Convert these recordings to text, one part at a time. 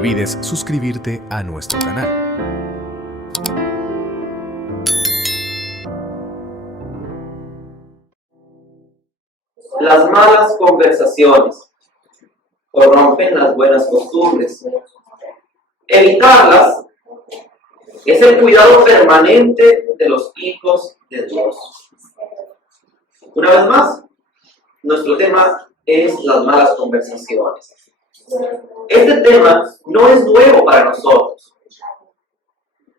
olvides suscribirte a nuestro canal. Las malas conversaciones corrompen las buenas costumbres. Evitarlas es el cuidado permanente de los hijos de Dios. Una vez más, nuestro tema es las malas conversaciones. Este tema no es nuevo para nosotros.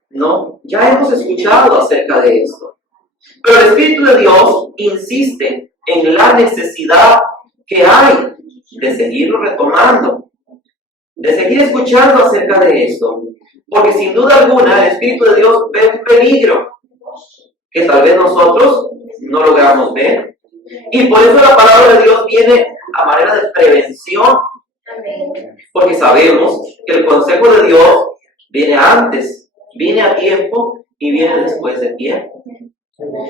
No, ya hemos escuchado acerca de esto. Pero el Espíritu de Dios insiste en la necesidad que hay de seguirlo retomando, de seguir escuchando acerca de esto. Porque sin duda alguna el Espíritu de Dios ve un peligro que tal vez nosotros no logramos ver. Y por eso la palabra de Dios viene a manera de prevención. Porque sabemos que el consejo de Dios viene antes, viene a tiempo y viene después de tiempo.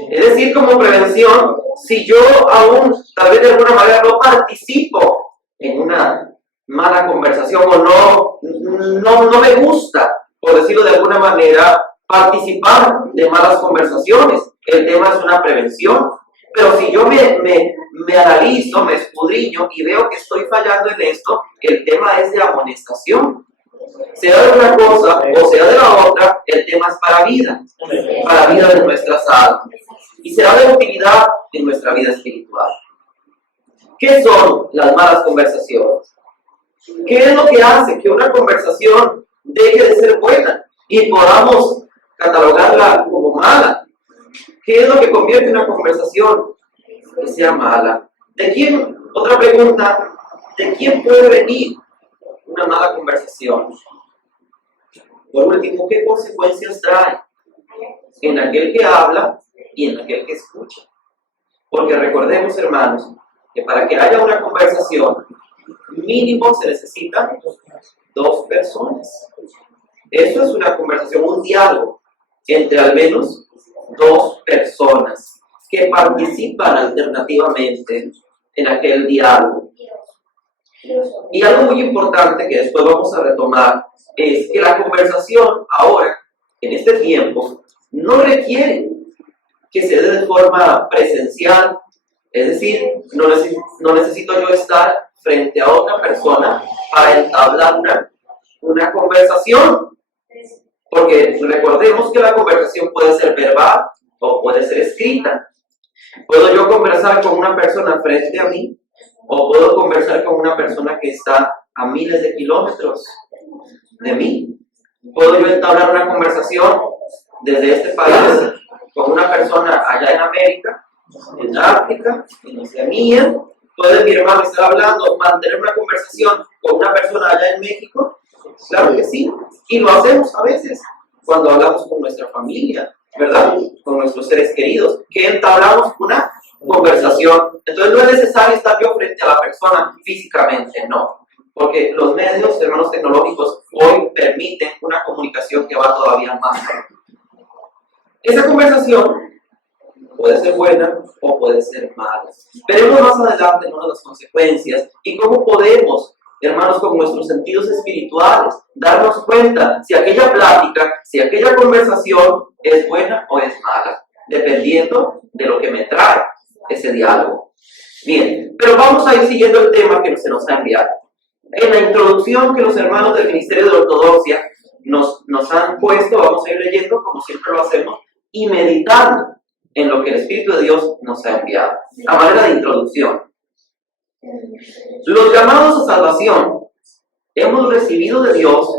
Es decir, como prevención, si yo aún tal vez de alguna manera no participo en una mala conversación o no me gusta, por decirlo de alguna manera, participar de malas conversaciones, el tema es una prevención. Pero si yo me analizo, me escudriño y veo que estoy fallando en esto, el tema es de amonestación. Sea de una cosa o sea de la otra, el tema es para vida de nuestras almas. Y será de utilidad en nuestra vida espiritual. ¿Qué son las malas conversaciones? ¿Qué es lo que hace que una conversación deje de ser buena y podamos catalogarla como mala? ¿Qué es lo que convierte una conversación que sea mala? Otra pregunta, ¿de quién puede venir una mala conversación? Por último, ¿qué consecuencias trae en aquel que habla y en aquel que escucha? Porque recordemos, hermanos, que para que haya una conversación, mínimo se necesitan dos personas. Eso es una conversación, un diálogo entre al menos dos personas que participan alternativamente en aquel diálogo. Y algo muy importante que después vamos a retomar es que la conversación ahora, en este tiempo, no requiere que se dé de forma presencial, es decir, no necesito yo estar frente a otra persona para entablar una conversación. Porque recordemos que la conversación puede ser verbal o puede ser escrita. Puedo yo conversar con una persona frente a mí o puedo conversar con una persona que está a miles de kilómetros de mí. Puedo yo entablar una conversación desde este país con una persona allá en América, en África, en Oceanía. Puede mi hermano estar hablando, mantener una conversación con una persona allá en México. Claro que sí, y lo hacemos a veces cuando hablamos con nuestra familia, ¿verdad? Con nuestros seres queridos, que entablamos una conversación. Entonces no es necesario estar yo frente a la persona físicamente, no, porque los medios, hermanos, tecnológicos hoy permiten una comunicación que va todavía más allá. Esa conversación puede ser buena o puede ser mala. Veremos más adelante las consecuencias y cómo podemos, hermanos, con nuestros sentidos espirituales, darnos cuenta si aquella plática, si aquella conversación es buena o es mala, dependiendo de lo que me trae ese diálogo. Bien, pero vamos a ir siguiendo el tema que se nos ha enviado. En la introducción que los hermanos del Ministerio de Ortodoxia nos han puesto, vamos a ir leyendo como siempre lo hacemos, y meditando en lo que el Espíritu de Dios nos ha enviado, a manera de introducción. Los llamados a salvación hemos recibido de Dios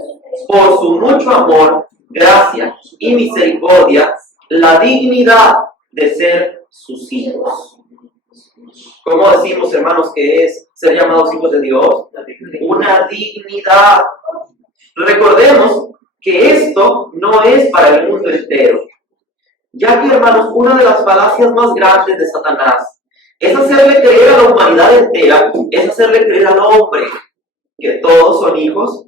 por su mucho amor, gracia y misericordia la dignidad de ser sus hijos. ¿Cómo decimos, hermanos, que es ser llamados hijos de Dios? Una dignidad. Recordemos que esto no es para el mundo entero, ya que, hermanos, una de las falacias más grandes de Satanás es hacerle creer a la humanidad entera, es hacerle creer al hombre que todos son hijos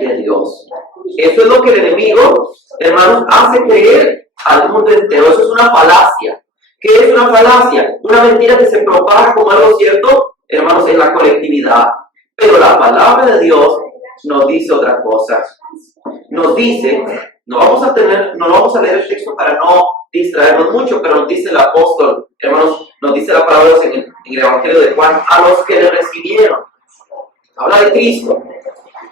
de Dios. Eso es lo que el enemigo, hermanos, hace creer al mundo entero. Eso es una falacia. ¿Qué es una falacia? Una mentira que se propaga como algo cierto, hermanos, en la colectividad. Pero la palabra de Dios nos dice otra cosa. Nos dice, no vamos a leer el texto para no distraernos mucho, pero nos dice el apóstol, hermanos, nos dice la palabra en el Evangelio de Juan, a los que le recibieron. Habla de Cristo.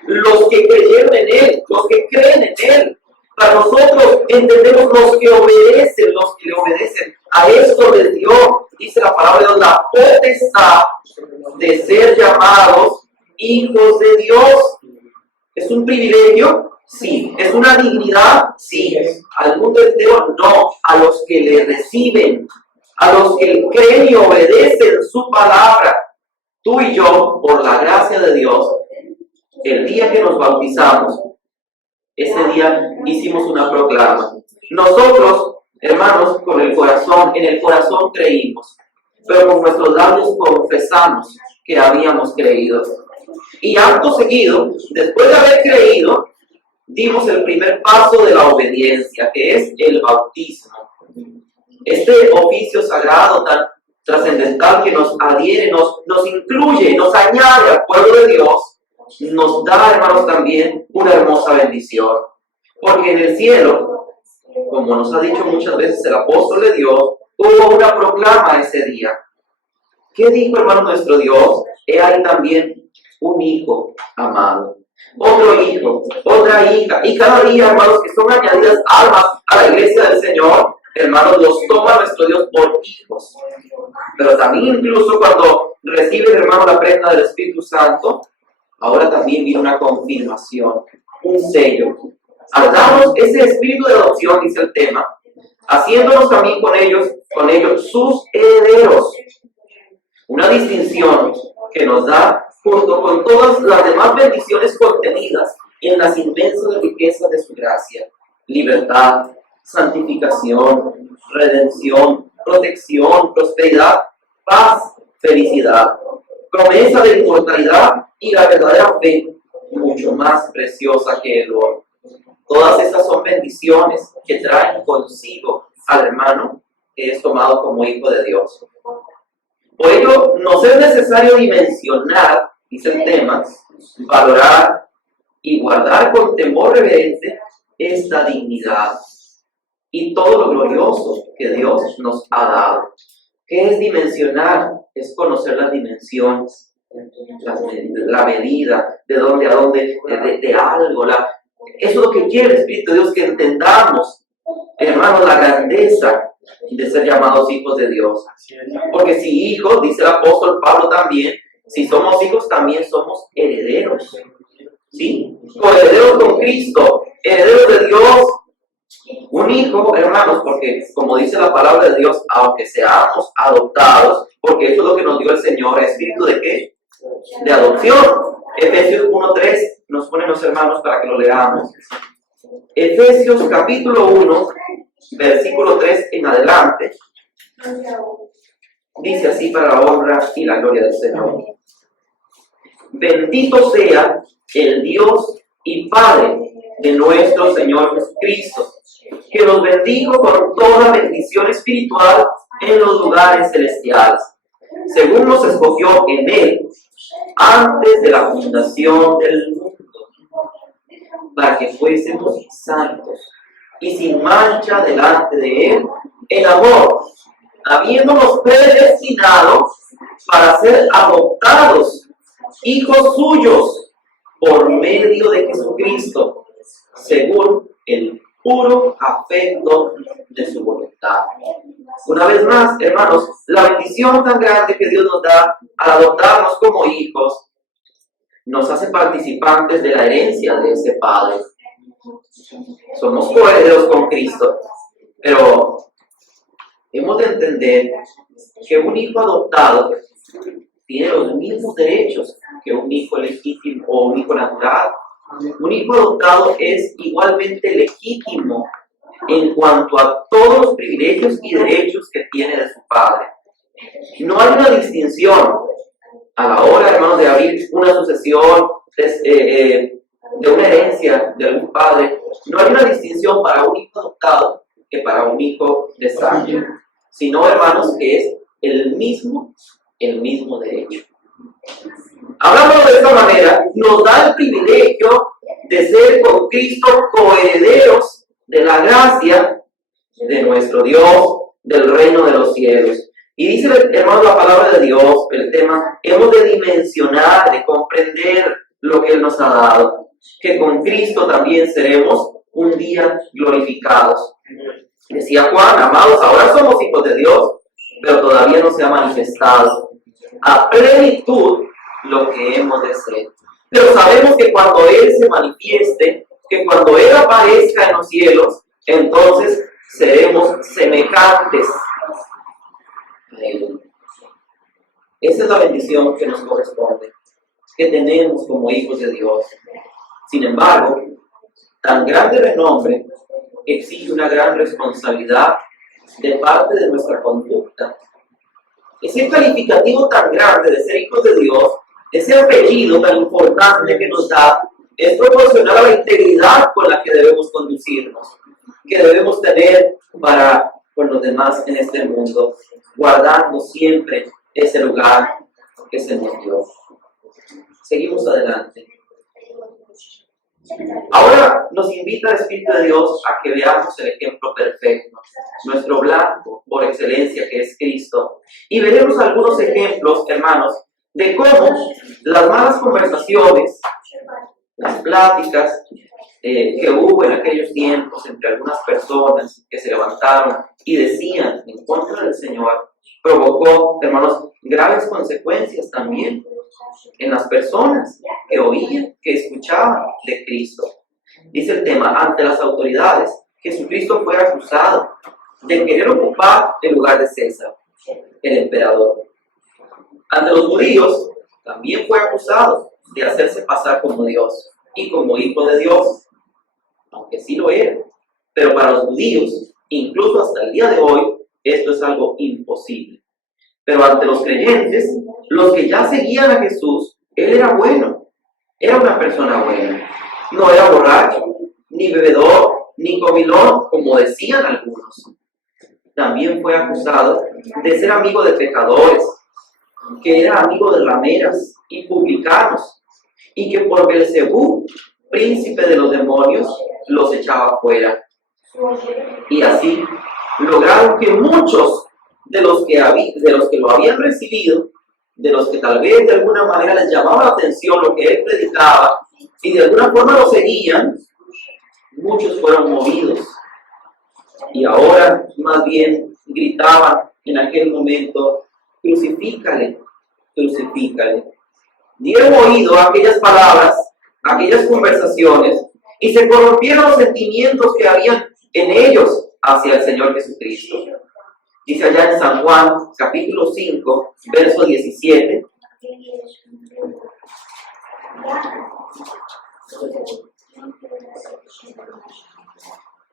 Los que creyeron en Él, los que creen en Él. Para nosotros entendemos los que le obedecen. A esto les dio, dice la palabra de Dios, la potestad de ser llamados hijos de Dios. ¿Es un privilegio? Sí. ¿Es una dignidad? Sí. ¿Al mundo entero? No. A los que le reciben, a los que creen y obedecen su palabra. Tú y yo, por la gracia de Dios, el día que nos bautizamos, ese día hicimos una proclama. Nosotros, hermanos, en el corazón creímos, pero con nuestros labios confesamos que habíamos creído. Y acto seguido, después de haber creído, dimos el primer paso de la obediencia, que es el bautismo. Este oficio sagrado tan trascendental que nos adhiere, nos incluye, nos añade al pueblo de Dios, nos da, hermanos, también una hermosa bendición. Porque en el cielo, como nos ha dicho muchas veces el apóstol de Dios, hubo una proclama ese día. ¿Qué dijo, hermano, nuestro Dios? He ahí también un hijo amado, otro hijo, otra hija. Y cada día, hermanos, que son añadidas almas a la iglesia del Señor, hermanos, los toma nuestro Dios por hijos. Pero también incluso cuando recibe, hermano, la prenda del Espíritu Santo, ahora también viene una confirmación, un sello. Al darnos ese espíritu de adopción, dice el tema, haciéndonos también con ellos sus herederos. Una distinción que nos da junto con todas las demás bendiciones contenidas en las inmensas riquezas de su gracia. Libertad, santificación, redención, protección, prosperidad, paz, felicidad, promesa de inmortalidad y la verdadera fe, mucho más preciosa que el oro. Todas esas son bendiciones que traen consigo al hermano que es tomado como hijo de Dios. Por ello, nos es necesario dimensionar, dice el tema, valorar y guardar con temor reverente esta dignidad y todo lo glorioso que Dios nos ha dado. ¿Qué es dimensionar? Es conocer las dimensiones, la medida, de dónde a dónde, de algo. Eso es lo que quiere el Espíritu de Dios, que entendamos, hermanos, la grandeza de ser llamados hijos de Dios. Porque si hijos, dice el apóstol Pablo también, si somos hijos también somos herederos. ¿Sí? Herederos con Cristo, herederos de Dios. Un hijo, hermanos, porque como dice la palabra de Dios, aunque seamos adoptados, porque eso es lo que nos dio el Señor, ¿espíritu de qué? De adopción. Efesios 1:3 nos ponen los hermanos para que lo leamos. Efesios capítulo 1, versículo 3 en adelante, dice así para la honra y la gloria del Señor. Bendito sea el Dios y Padre de nuestro Señor Jesucristo, que nos bendijo con toda bendición espiritual en los lugares celestiales, según nos escogió en Él antes de la fundación del mundo, para que fuésemos santos y sin mancha delante de Él en amor, habiéndonos predestinado para ser adoptados, hijos suyos, por medio de Jesucristo, según el puro afecto de su voluntad. Una vez más, hermanos, la bendición tan grande que Dios nos da al adoptarnos como hijos nos hace participantes de la herencia de ese Padre. Somos coherederos con Cristo, pero hemos de entender que un hijo adoptado tiene los mismos derechos que un hijo legítimo o un hijo natural. Un hijo adoptado es igualmente legítimo en cuanto a todos los privilegios y derechos que tiene de su padre. No hay una distinción a la hora, hermanos, de abrir una sucesión de una herencia de algún padre. No hay una distinción para un hijo adoptado que para un hijo de sangre, sino, hermanos, que es el mismo derecho. Hablando de esta manera, nos da el privilegio de ser con Cristo coherederos de la gracia de nuestro Dios, del reino de los cielos. Y dice, hermanos, la palabra de Dios, el tema, hemos de dimensionar, de comprender lo que Él nos ha dado, que con Cristo también seremos un día glorificados. Decía Juan, amados, ahora somos hijos de Dios, pero todavía no se ha manifestado a plenitud lo que hemos de ser. Pero sabemos que cuando Él se manifieste, que cuando Él aparezca en los cielos, entonces seremos semejantes a Él. Esa es la bendición que nos corresponde, que tenemos como hijos de Dios. Sin embargo, tan grande renombre exige una gran responsabilidad de parte de nuestra conducta. Ese calificativo tan grande de ser hijos de Dios, ese apellido tan importante que nos da, es proporcional a la integridad con la que debemos conducirnos, que debemos tener para con los demás en este mundo, guardando siempre ese lugar que se nos dio. Seguimos adelante. Ahora nos invita el Espíritu de Dios a que veamos el ejemplo perfecto, nuestro blanco por excelencia que es Cristo. Y veremos algunos ejemplos, hermanos, de cómo las malas conversaciones, las pláticas que hubo en aquellos tiempos entre algunas personas que se levantaron y decían en contra del Señor, provocó, hermanos, graves consecuencias también en las personas que oían, que escuchaban de Cristo. Dice el tema, ante las autoridades, Jesucristo fue acusado de querer ocupar el lugar de César, el emperador. Ante los judíos, también fue acusado de hacerse pasar como Dios y como hijo de Dios, aunque sí lo era. Pero para los judíos, incluso hasta el día de hoy, esto es algo imposible. Pero ante los creyentes, los que ya seguían a Jesús, Él era bueno, era una persona buena. No era borracho, ni bebedor, ni comilón, como decían algunos. También fue acusado de ser amigo de pecadores, que era amigo de rameras y publicanos, y que por Belcebú, príncipe de los demonios, los echaba fuera. Y así lograron que muchos de los que lo habían recibido, de los que tal vez de alguna manera les llamaba la atención lo que él predicaba y de alguna forma lo seguían, muchos fueron movidos. Y ahora más bien gritaban en aquel momento, crucifícale, crucifícale. Dieron oído a aquellas palabras, a aquellas conversaciones, y se corrompieron los sentimientos que habían en ellos hacia el Señor Jesucristo. Dice allá en San Juan, capítulo 5, verso 17.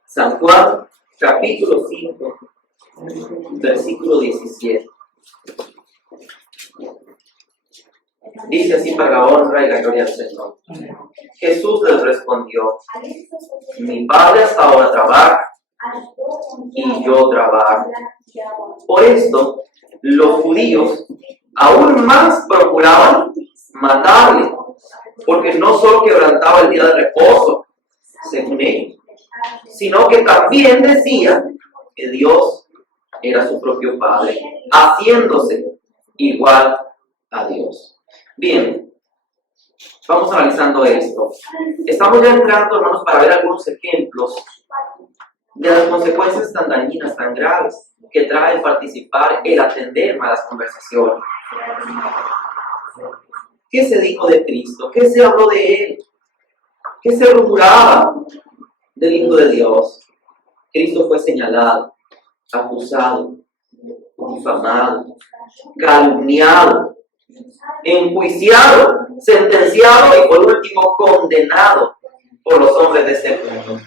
San Juan, capítulo 5, versículo 17. Dice así para la honra y la gloria del Señor. Jesús les respondió, mi Padre hasta ahora trabaja y yo trabajo. Por esto, los judíos aún más procuraban matarle, porque no solo quebrantaba el día de reposo, según ellos, sino que también decía que Dios era su propio Padre, haciéndose igual a Dios. Bien, vamos analizando esto. Estamos ya entrando, hermanos, para ver algunos ejemplos de las consecuencias tan dañinas, tan graves, que trae el participar, el atender malas conversaciones. ¿Qué se dijo de Cristo? ¿Qué se habló de Él? ¿Qué se rumoraba del Hijo de Dios? Cristo fue señalado, acusado, difamado, calumniado, enjuiciado, sentenciado y por último condenado por los hombres de este mundo.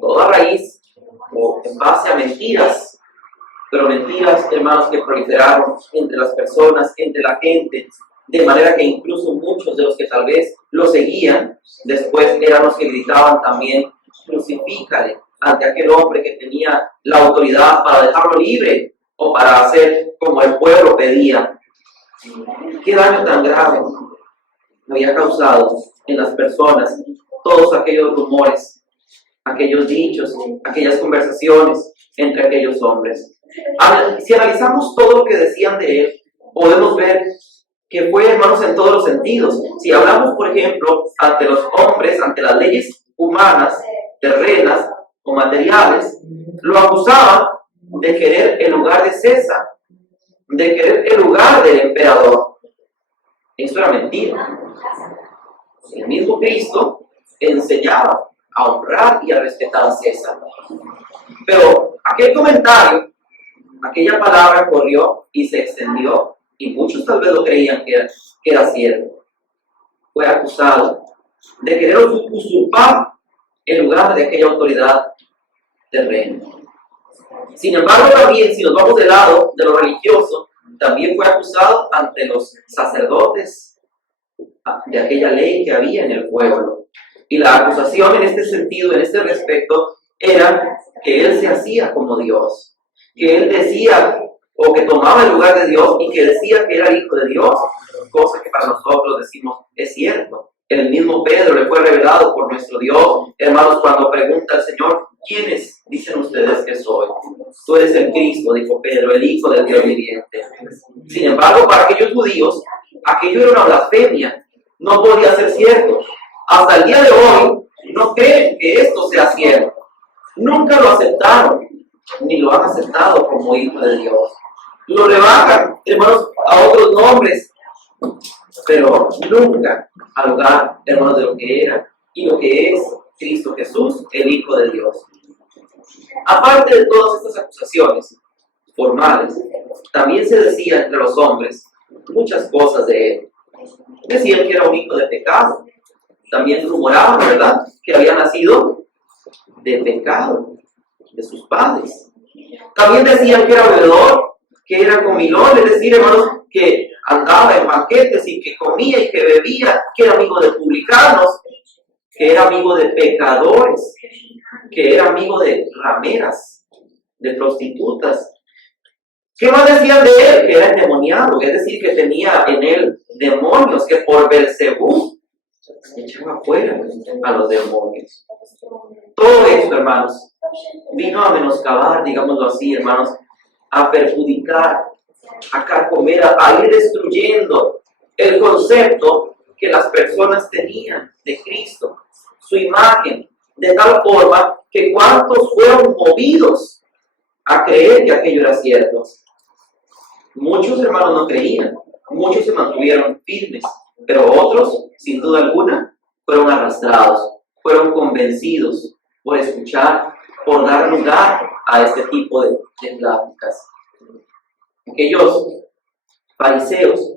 Toda raíz o en base a mentiras, pero mentiras, hermanos, que proliferaron entre las personas, entre la gente, de manera que incluso muchos de los que tal vez lo seguían, después eran los que gritaban también, crucifícale, ante aquel hombre que tenía la autoridad para dejarlo libre o para hacer como el pueblo pedía. ¿Qué daño tan grave había causado en las personas todos aquellos rumores, aquellos dichos, aquellas conversaciones entre aquellos hombres? Si analizamos todo lo que decían de él, podemos ver que fue, hermanos, en todos los sentidos. Si hablamos, por ejemplo, ante los hombres, ante las leyes humanas, terrenas o materiales, lo acusaban de querer el lugar de César, de querer el lugar del emperador. Esto era mentira. El mismo Cristo enseñaba a honrar y a respetar a César. Pero aquel comentario, aquella palabra corrió y se extendió, y muchos tal vez lo creían que era cierto. Fue acusado de querer usurpar el lugar de aquella autoridad terrena. Sin embargo, también, si nos vamos del lado de lo religioso, también fue acusado ante los sacerdotes de aquella ley que había en el pueblo. Y la acusación en este sentido, en este respecto, era que él se hacía como Dios, que él decía o que tomaba el lugar de Dios y que decía que era el Hijo de Dios, cosa que para nosotros decimos es cierto. El mismo Pedro le fue revelado por nuestro Dios, hermanos, cuando pregunta al Señor, ¿quiénes dicen ustedes que soy? Tú eres el Cristo, dijo Pedro, el Hijo del Dios viviente. Sin embargo, para aquellos judíos, aquello era una blasfemia, no podía ser cierto. Hasta el día de hoy, no creen que esto sea cierto. Nunca lo aceptaron, ni lo han aceptado como Hijo de Dios. Lo rebajan, hermanos, a otros nombres, pero nunca al lugar, hermanos, de lo que era y lo que es Cristo Jesús, el Hijo de Dios. Aparte de todas estas acusaciones formales, también se decía entre los hombres muchas cosas de él. Decían que era un hijo de pecado. También rumoraban, ¿verdad?, que había nacido de pecado de sus padres. También decían que era bebedor, que era comilón, es decir, hermanos, que andaba en banquetes y que comía y que bebía, que era amigo de publicanos, que era amigo de pecadores, que era amigo de rameras, de prostitutas. ¿Qué más decían de él? Que era endemoniado, es decir, que tenía en él demonios, que por Belcebú echaba fuera a los demonios. Todo esto, hermanos, vino a menoscabar, digámoslo así, hermanos, a perjudicar, a carcomer, a ir destruyendo el concepto que las personas tenían de Cristo, su imagen, de tal forma que cuantos fueron movidos a creer que aquello era cierto. Muchos hermanos no creían, muchos se mantuvieron firmes, pero otros, sin duda alguna, fueron arrastrados, fueron convencidos por escuchar, por dar lugar a este tipo de pláticas. Aquellos fariseos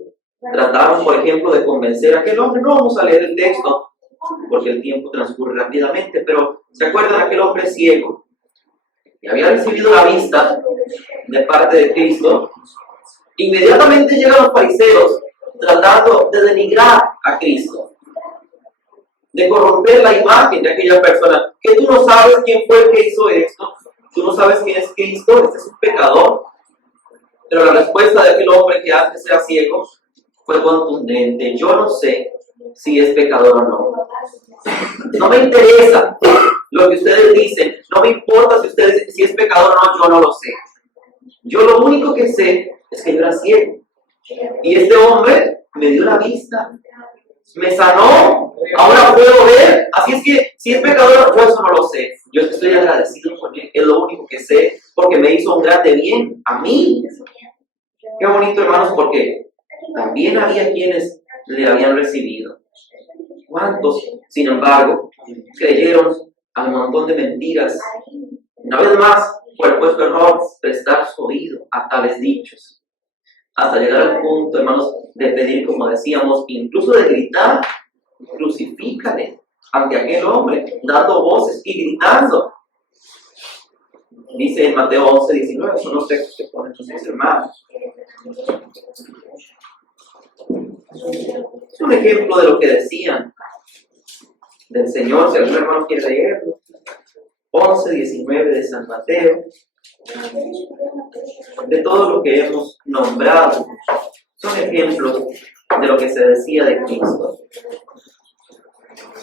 trataron, por ejemplo, de convencer a aquel hombre. No vamos a leer el texto porque el tiempo transcurre rápidamente, pero ¿se acuerdan de aquel hombre ciego que había recibido la vista de parte de Cristo? Inmediatamente llegan los fariseos tratando de denigrar a Cristo, de corromper la imagen de aquella persona, que tú no sabes quién fue el que hizo esto, tú no sabes quién es Cristo, este es un pecador. Pero la respuesta de aquel hombre que antes era ciego fue contundente: yo no sé si es pecador o no. No me interesa lo que ustedes dicen, no me importa si es pecador o no, yo no lo sé. Yo lo único que sé es que yo era ciego. Y este hombre me dio la vista, me sanó, ahora puedo ver. Así es que si es pecador, yo eso no lo sé. Yo estoy agradecido con él, es lo único que sé, porque me hizo un grande bien a mí. Qué bonito, hermanos, porque también había quienes le habían recibido. ¿Cuántos, sin embargo, creyeron al montón de mentiras? Una vez más, fue el puesto error prestar su oído a tales dichos, hasta llegar al punto, hermanos, de pedir, como decíamos, incluso de gritar: crucifícale, ante aquel hombre, dando voces y gritando. Dice en Mateo 11:19, son los textos que ponen nuestros hermanos. Es un ejemplo de lo que decían del Señor, si algún hermano quiere leerlo. 11:19 de San Mateo. De todo lo que hemos nombrado son ejemplos de lo que se decía de Cristo.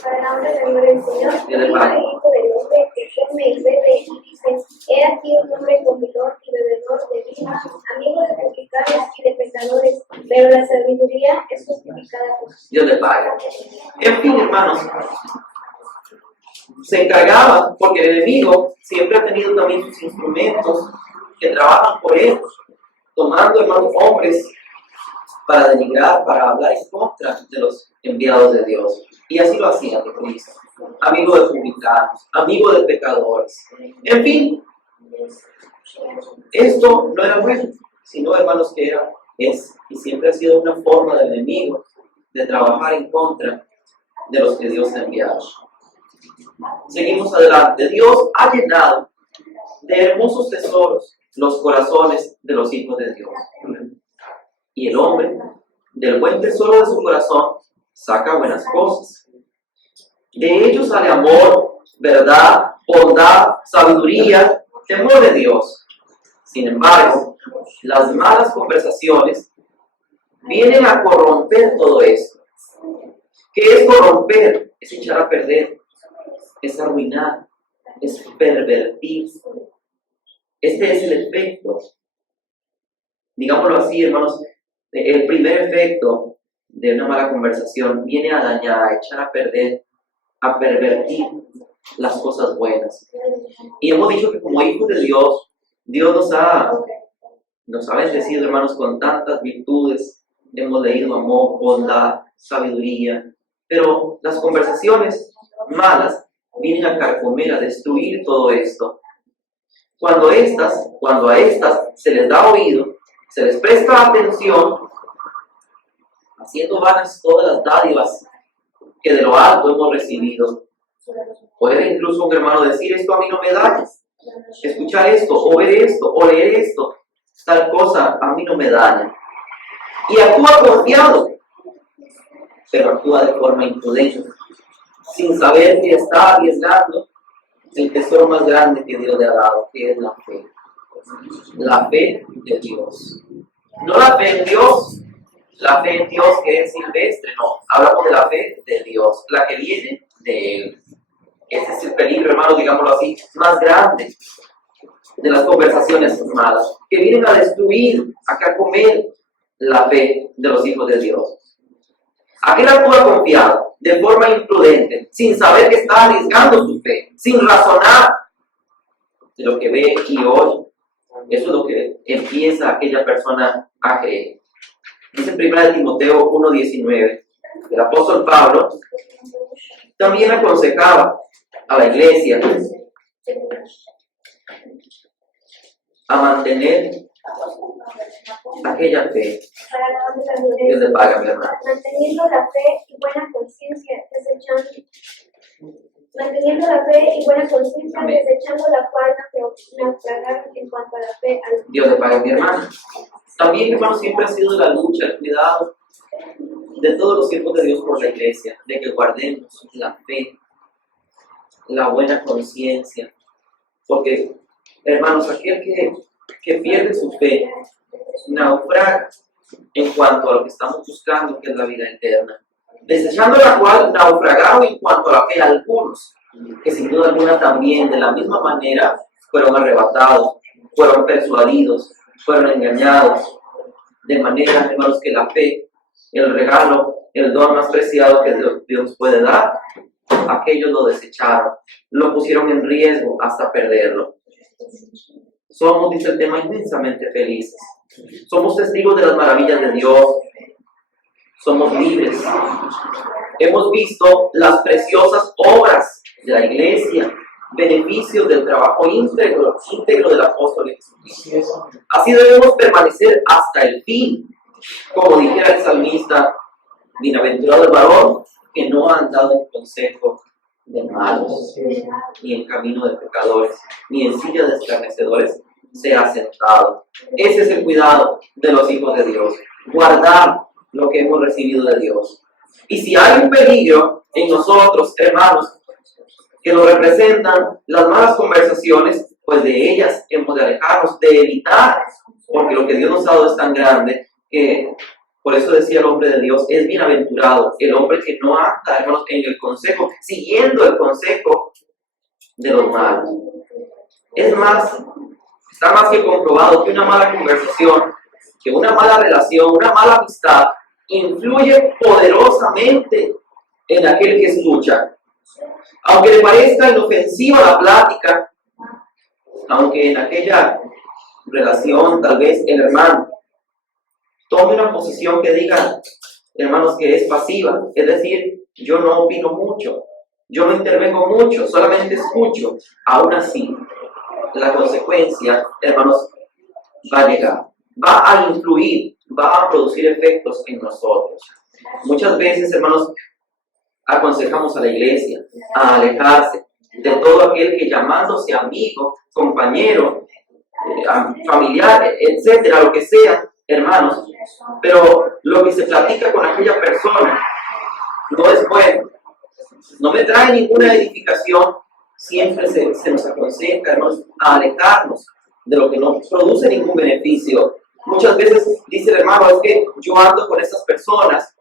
Para la honra del nombre del Señor, Y del hijo Padre. del hombre que come y bebe y dice, he aquí un hombre comedor y bebedor de vino, amigo de publicanos y de pecadores, pero la sabiduría es justificada por sus Dios le pague. En fin, hermanos, se encargaba, porque el enemigo siempre ha tenido también sus instrumentos que trabajan por él, tomando, hermanos, hombres para denigrar, para hablar en contra de los enviados de Dios. Y así lo hacía de Cristo. Amigo de publicanos, amigo de pecadores. En fin, esto no era bueno, sino, hermanos, que es y siempre ha sido una forma del enemigo de trabajar en contra de los que Dios ha enviado. Seguimos adelante. Dios ha llenado de hermosos tesoros los corazones de los hijos de Dios. Y el hombre, del buen tesoro de su corazón, saca buenas cosas. De ellos sale amor, verdad, bondad, sabiduría, temor de Dios. Sin embargo, las malas conversaciones vienen a corromper todo esto. ¿Qué es corromper? Es echar a perder, es arruinar, es pervertir. Este es el efecto, digámoslo así, hermanos, el primer efecto de una mala conversación viene a dañar, a echar a perder, a pervertir las cosas buenas. Y hemos dicho que como hijos de Dios, Dios nos ha bendecido, hermanos, con tantas virtudes. Hemos leído amor, bondad, sabiduría, pero las conversaciones malas vienen a carcomer, a destruir todo esto. Cuando a estas se les da oído, se les presta atención, haciendo vanas todas las dádivas que de lo alto hemos recibido. Puede incluso un hermano decir, esto a mí no me daña. Escuchar esto, o ver esto, o leer esto, tal cosa a mí no me daña. Y actúa confiado, pero actúa de forma imprudente, sin saber que está arriesgando el tesoro más grande que Dios le ha dado, que es la fe. La fe de Dios. No la fe en Dios, la fe en Dios que es silvestre, no. Hablamos de la fe de Dios, la que viene de Él. Ese es el peligro, hermanos, digámoslo así, más grande de las conversaciones malas, que vienen a destruir, a carcomer la fe de los hijos de Dios. Aquel actúa confiado, de forma imprudente, sin saber que está arriesgando su fe, sin razonar de lo que ve y oye. Eso es lo que empieza aquella persona a creer. Dice en 1 Timoteo 1:19, el apóstol Pablo también aconsejaba a la iglesia a mantener aquella fe. Que le paga, mi hermano. Manteniendo la fe y buena conciencia, desechando la cual naufragar en cuanto a la fe. Dios le pague, mi hermano. También, hermano, siempre ha sido la lucha, el cuidado de todos los siervos de Dios por la iglesia, de que guardemos la fe, la buena conciencia. Porque, hermanos, aquel que pierde su fe, naufraga en cuanto a lo que estamos buscando, que es la vida eterna. Desechando la cual naufragaron en cuanto a la fe algunos, que sin duda alguna también de la misma manera fueron arrebatados, fueron persuadidos, fueron engañados, de manera, hermanos, que la fe, el regalo, el don más preciado que Dios puede dar, aquellos lo desecharon, lo pusieron en riesgo hasta perderlo. Somos, dice el tema, inmensamente felices. Somos testigos de las maravillas de Dios. Somos libres. Hemos visto las preciosas obras de la iglesia, beneficios del trabajo íntegro del apóstol Jesucristo. Así debemos permanecer hasta el fin, como dijera el salmista, bienaventurado el varón que no ha andado en consejo de malos, ni en camino de pecadores, ni en silla de escarnecedores se ha sentado. Ese es el cuidado de los hijos de Dios, guardar lo que hemos recibido de Dios. Y si hay un peligro en nosotros, hermanos, que lo representan las malas conversaciones, pues de ellas hemos de alejarnos, de evitar, porque lo que Dios nos ha dado es tan grande que Por eso decía el hombre de Dios, es bienaventurado el hombre que no anda, hermanos, en el consejo, siguiendo el consejo de los malos. Es más, está más que comprobado que una mala conversación, que una mala relación, una mala amistad, influye poderosamente en aquel que escucha. Aunque le parezca inofensiva la plática, aunque en aquella relación tal vez el hermano tome una posición que diga, hermanos, que es pasiva, es decir, yo no opino mucho, yo no intervengo mucho, solamente escucho, aún así, la consecuencia, hermanos, va a llegar, va a influir, va a producir efectos en nosotros. Muchas veces, hermanos, aconsejamos a la iglesia a alejarse de todo aquel que llamándose amigo, compañero, familiar, etcétera, lo que sea, hermanos, pero lo que se platica con aquella persona no es bueno, no me trae ninguna edificación. Siempre se nos aconseja, hermanos, a alejarnos de lo que no produce ningún beneficio. Muchas veces dice el hermano, es que yo ando con esas personas,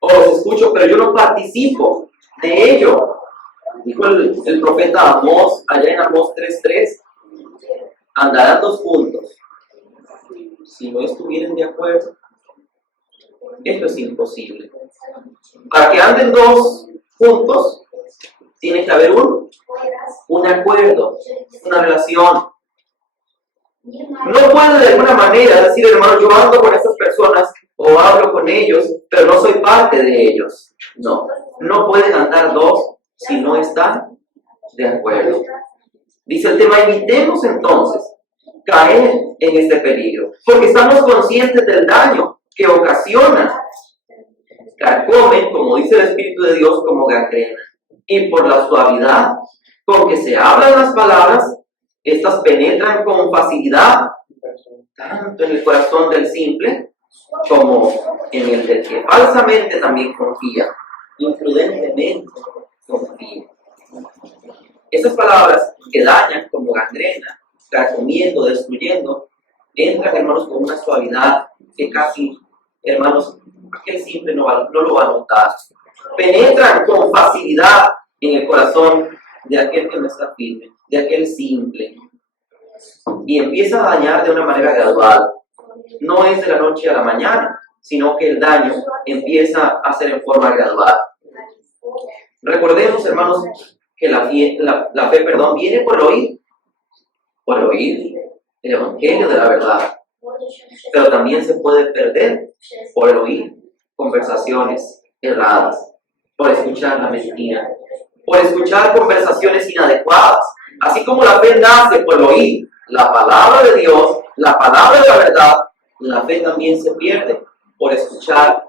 o los escucho, pero yo no participo de ello. Dijo el profeta Amós, allá en Amós 3:3, andarán dos juntos. Si no estuvieran de acuerdo, esto es imposible. Para que anden dos juntos, tiene que haber un acuerdo, una relación. No puede de alguna manera decir, hermano, yo ando con estas personas o hablo con ellos, pero no soy parte de ellos. No, no pueden andar dos si no están de acuerdo. Dice el tema, evitemos entonces caer en este peligro, porque estamos conscientes del daño que ocasiona. Carcomen, como dice el Espíritu de Dios, como gangrena, y por la suavidad con que se hablan las palabras, estas penetran con facilidad tanto en el corazón del simple como en el del que falsamente también confía, imprudentemente confía. Esas palabras que dañan como gangrena, carcomiendo, destruyendo, entran, hermanos, con una suavidad que casi, hermanos, aquel simple no lo va a notar. Penetran con facilidad en el corazón de aquel que no está firme, de aquel simple, y empieza a dañar de una manera gradual. No es de la noche a la mañana, sino que el daño empieza a ser en forma gradual. Recordemos, hermanos, que la fe, viene por oír el Evangelio de la verdad, pero también se puede perder por el oír conversaciones erradas, por escuchar la mentira, por escuchar conversaciones inadecuadas. Así como la fe nace por oír la palabra de Dios, la palabra de la verdad, la fe también se pierde por escuchar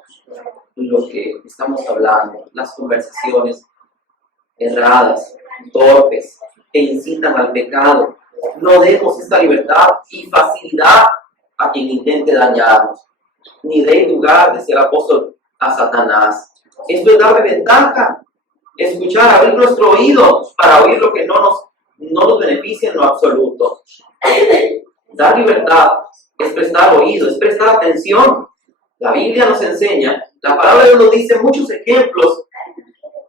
lo que estamos hablando, las conversaciones erradas, torpes, que incitan al pecado. No demos esta libertad y facilidad a quien intente dañarnos, ni dé lugar, decía el apóstol, a Satanás. Esto es darle ventaja, escuchar, abrir nuestro oído para oír lo que no nos beneficia en lo absoluto. Dar libertad es prestar oído, es prestar atención. La Biblia nos enseña, la palabra de Dios nos dice muchos ejemplos.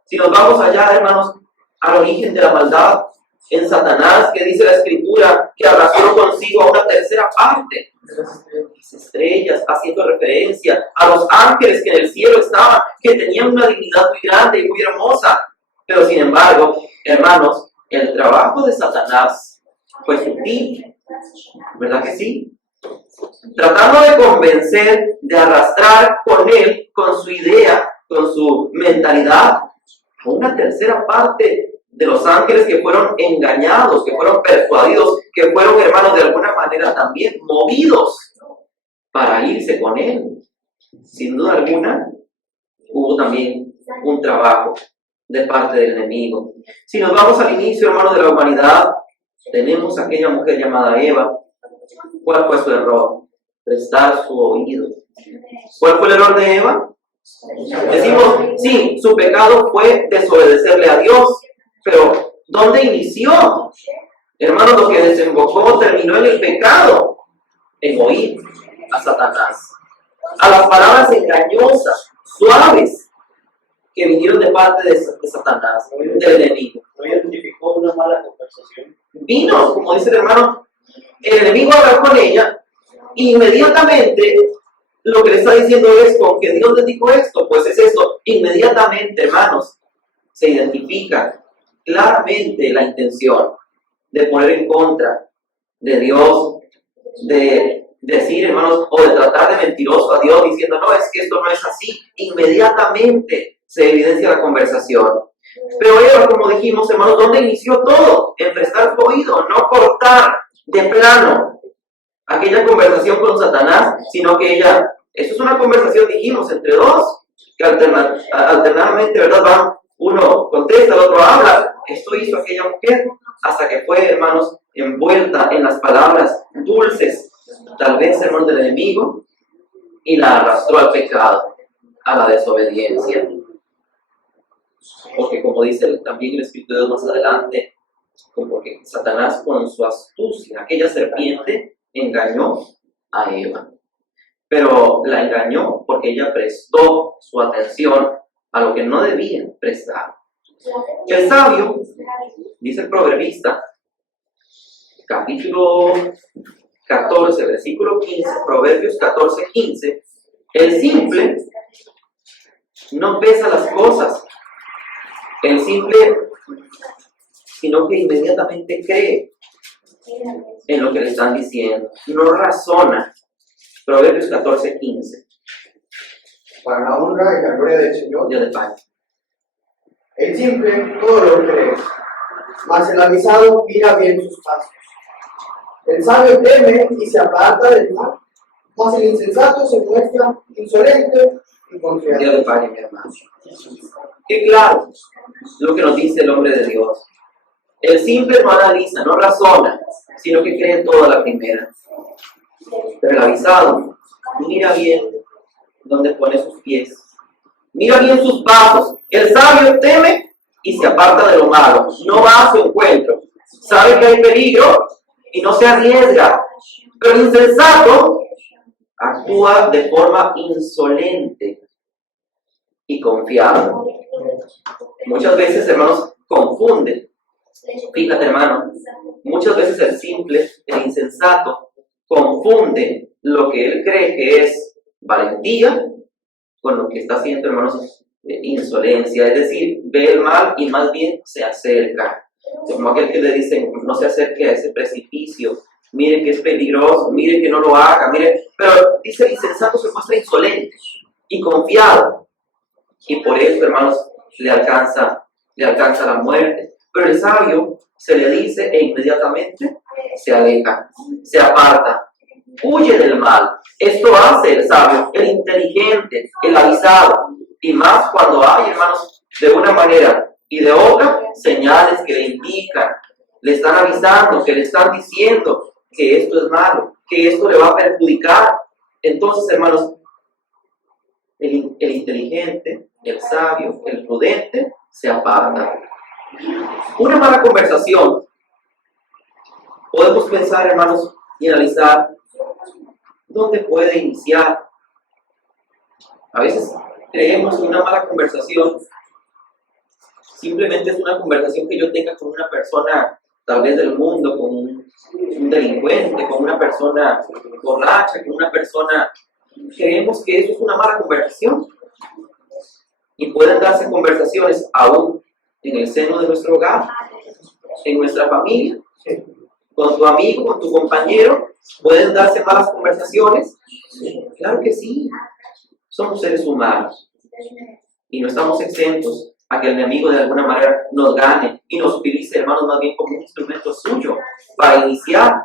Si nos vamos allá, hermanos, al origen de la maldad, en Satanás, que dice la Escritura, que arrastró consigo a una tercera parte de las estrellas, haciendo referencia a los ángeles que en el cielo estaban, que tenían una dignidad muy grande y muy hermosa. Pero sin embargo, hermanos, el trabajo de Satanás fue sutil, ¿verdad que sí? Tratando de convencer, de arrastrar con él, con su idea, con su mentalidad, a una tercera parte de los ángeles que fueron engañados, que fueron persuadidos, que fueron, hermanos, de alguna manera también movidos para irse con él. Sin duda alguna, hubo también un trabajo de parte del enemigo. Si nos vamos al inicio, hermanos, de la humanidad, tenemos a aquella mujer llamada Eva. ¿Cuál fue su error? Prestar su oído. ¿Cuál fue el error de Eva? Decimos, sí, su pecado fue desobedecerle a Dios, pero ¿dónde inició? Hermanos, lo que desembocó terminó en el pecado, en oír a Satanás. a las palabras engañosas, suaves, que vinieron de parte de Satanás, del enemigo. ¿No identificó una mala conversación? Vino, como dice el hermano, el enemigo habla con ella, e inmediatamente lo que le está diciendo es, ¿con que Dios le dijo esto? Pues es esto. Inmediatamente, hermanos, se identifica claramente la intención de poner en contra de Dios, de decir, hermanos, o de tratar de mentiroso a Dios diciendo, no, es que esto no es así. Inmediatamente se evidencia la conversación. Pero Eva, como dijimos, hermanos, ¿dónde inició todo? En prestar su oído, no cortar de plano aquella conversación con Satanás, sino que ella, eso es una conversación, dijimos, entre dos, que alternadamente, ¿verdad? Van, uno contesta, el otro habla. Esto hizo aquella mujer, hasta que fue, hermanos, envuelta en las palabras dulces, tal vez, hermanos, del enemigo, y la arrastró al pecado, a la desobediencia. Porque como dice también el Espíritu de Dios más adelante, porque Satanás con su astucia, aquella serpiente, engañó a Eva. Pero la engañó porque ella prestó su atención a lo que no debía prestar. El sabio, dice el proverbista, capítulo 14, versículo 15, Proverbios 14, 15, el simple no pesa las cosas, el simple, sino que inmediatamente cree en lo que le están diciendo, no razona. Proverbios 14, 15. Para la honra y la gloria del Señor. Dios de paz. El simple todo lo cree, mas el avisado mira bien sus pasos. El sabio teme y se aparta del mal, mas el insensato se muestra insolente y confiado. Dios de paz, mi hermano. Qué claro lo que nos dice el hombre de Dios. El simple no analiza, no razona, sino que cree todo a la primera. Pero el avisado mira bien dónde pone sus pies, mira bien sus pasos. El sabio teme y se aparta de lo malo, no va a su encuentro, sabe que hay peligro y no se arriesga. Pero el insensato actúa de forma insolente y confiado. Muchas veces, hermanos, confunden. Fíjate, hermano, muchas veces el simple, el insensato, confunde lo que él cree que es valentía con lo que está haciendo, hermanos, insolencia. Es decir, ve el mal y más bien se acerca. Como aquel que le dicen, no se acerque a ese precipicio, mire que es peligroso, mire que no lo haga, mire. Pero dice el insensato se muestra insolente y confiado. Y por eso, hermanos, le alcanza la muerte. Pero el sabio se le dice e inmediatamente se aleja, se aparta, huye del mal. Esto hace el sabio, el inteligente, el avisado. Y más cuando hay, hermanos, de una manera y de otra, señales que le indican, le están avisando, que le están diciendo que esto es malo, que esto le va a perjudicar. Entonces, hermanos, el inteligente, el sabio, el prudente, se aparta. Una mala conversación, podemos pensar, hermanos, y analizar dónde puede iniciar. A veces creemos que una mala conversación simplemente es una conversación que yo tenga con una persona, tal vez del mundo, con un delincuente, con una persona borracha, con una persona. Creemos que eso es una mala conversación. Y pueden darse conversaciones aún en el seno de nuestro hogar, en nuestra familia, con tu amigo, con tu compañero. ¿Pueden darse malas conversaciones? Claro que sí. Somos seres humanos y no estamos exentos a que el enemigo de alguna manera nos gane y nos utilice, hermanos, más bien como un instrumento suyo para iniciar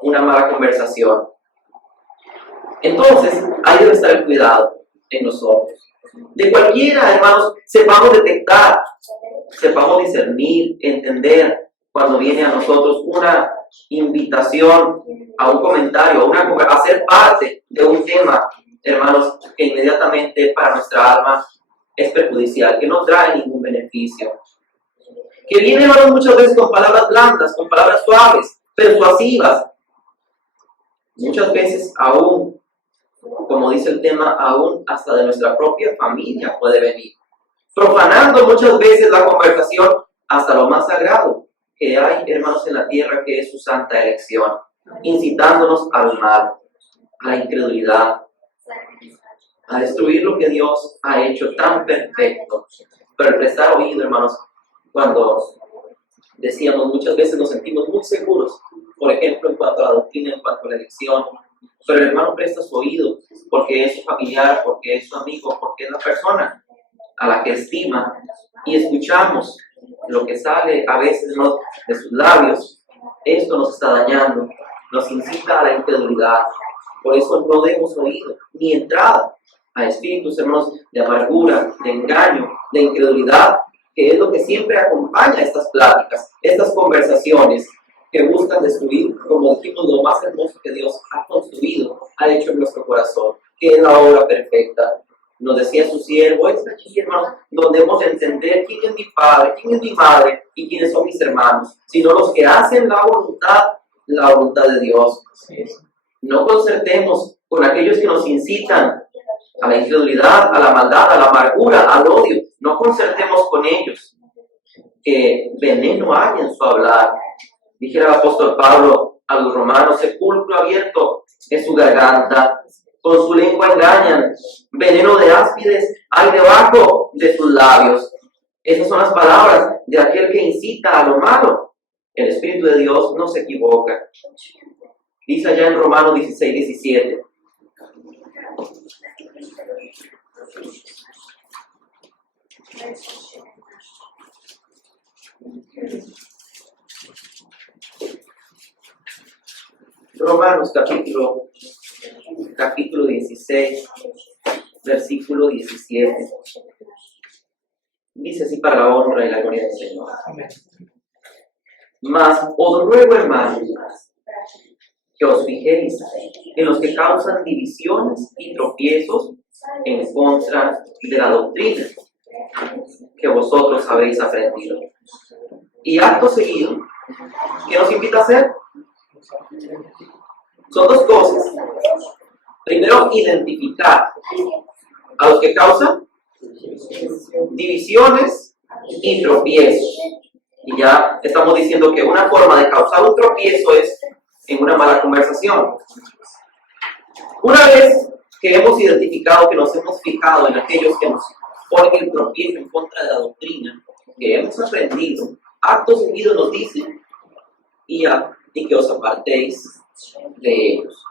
una mala conversación. Entonces, ahí debe estar el cuidado en nosotros. De cualquiera, hermanos, sepamos detectar, sepamos discernir, entender cuando viene a nosotros una invitación a un comentario, a ser parte de un tema, hermanos, que inmediatamente para nuestra alma es perjudicial, que no trae ningún beneficio. Que viene, hermanos, muchas veces con palabras blandas, con palabras suaves, persuasivas. Muchas veces aún como dice el tema, aún hasta de nuestra propia familia puede venir, profanando muchas veces la conversación hasta lo más sagrado que hay, hermanos, en la tierra, que es su santa elección, incitándonos al mal, a la incredulidad, a destruir lo que Dios ha hecho tan perfecto. Pero el prestar oído, hermanos, cuando decíamos muchas veces nos sentimos muy seguros, por ejemplo, en cuanto a la doctrina, en cuanto a la elección, pero el hermano presta su oído porque es su familiar, porque es su amigo, porque es la persona a la que estima, y escuchamos lo que sale a veces, ¿no?, de sus labios. Esto nos está dañando, nos incita a la incredulidad. Por eso no demos oído ni entrada a espíritus, hermanos, de amargura, de engaño, de incredulidad, que es lo que siempre acompaña estas pláticas, estas conversaciones que buscan destruir, como dijimos, lo más hermoso que Dios ha construido, ha hecho en nuestro corazón, que es la obra perfecta. Nos decía su siervo, es aquí, hermanos, donde hemos de entender quién es mi padre, quién es mi madre y quiénes son mis hermanos, sino los que hacen la voluntad de Dios. No concertemos con aquellos que nos incitan a la incredulidad, a la maldad, a la amargura, al odio. No concertemos con ellos, que veneno hay en su hablar. Dijera el apóstol Pablo a los romanos, sepulcro abierto es su garganta, con su lengua engañan, veneno de áspides hay debajo de sus labios. Esas son las palabras de aquel que incita a lo malo. El Espíritu de Dios no se equivoca. Dice allá en Romanos 16:17. Romanos capítulo 16, versículo 17. Dice así, para la honra y la gloria del Señor. Mas os ruego, hermanos, que os fijéis en los que causan divisiones y tropiezos en contra de la doctrina que vosotros habéis aprendido. Y acto seguido, ¿qué nos invita a hacer? Son dos cosas. Primero, identificar a los que causan divisiones y tropiezos. Y ya estamos diciendo que una forma de causar un tropiezo es en una mala conversación. Una vez que hemos identificado, que nos hemos fijado en aquellos que nos ponen el tropiezo en contra de la doctrina que hemos aprendido, acto seguido nos dice, y que os apartéis de ellos.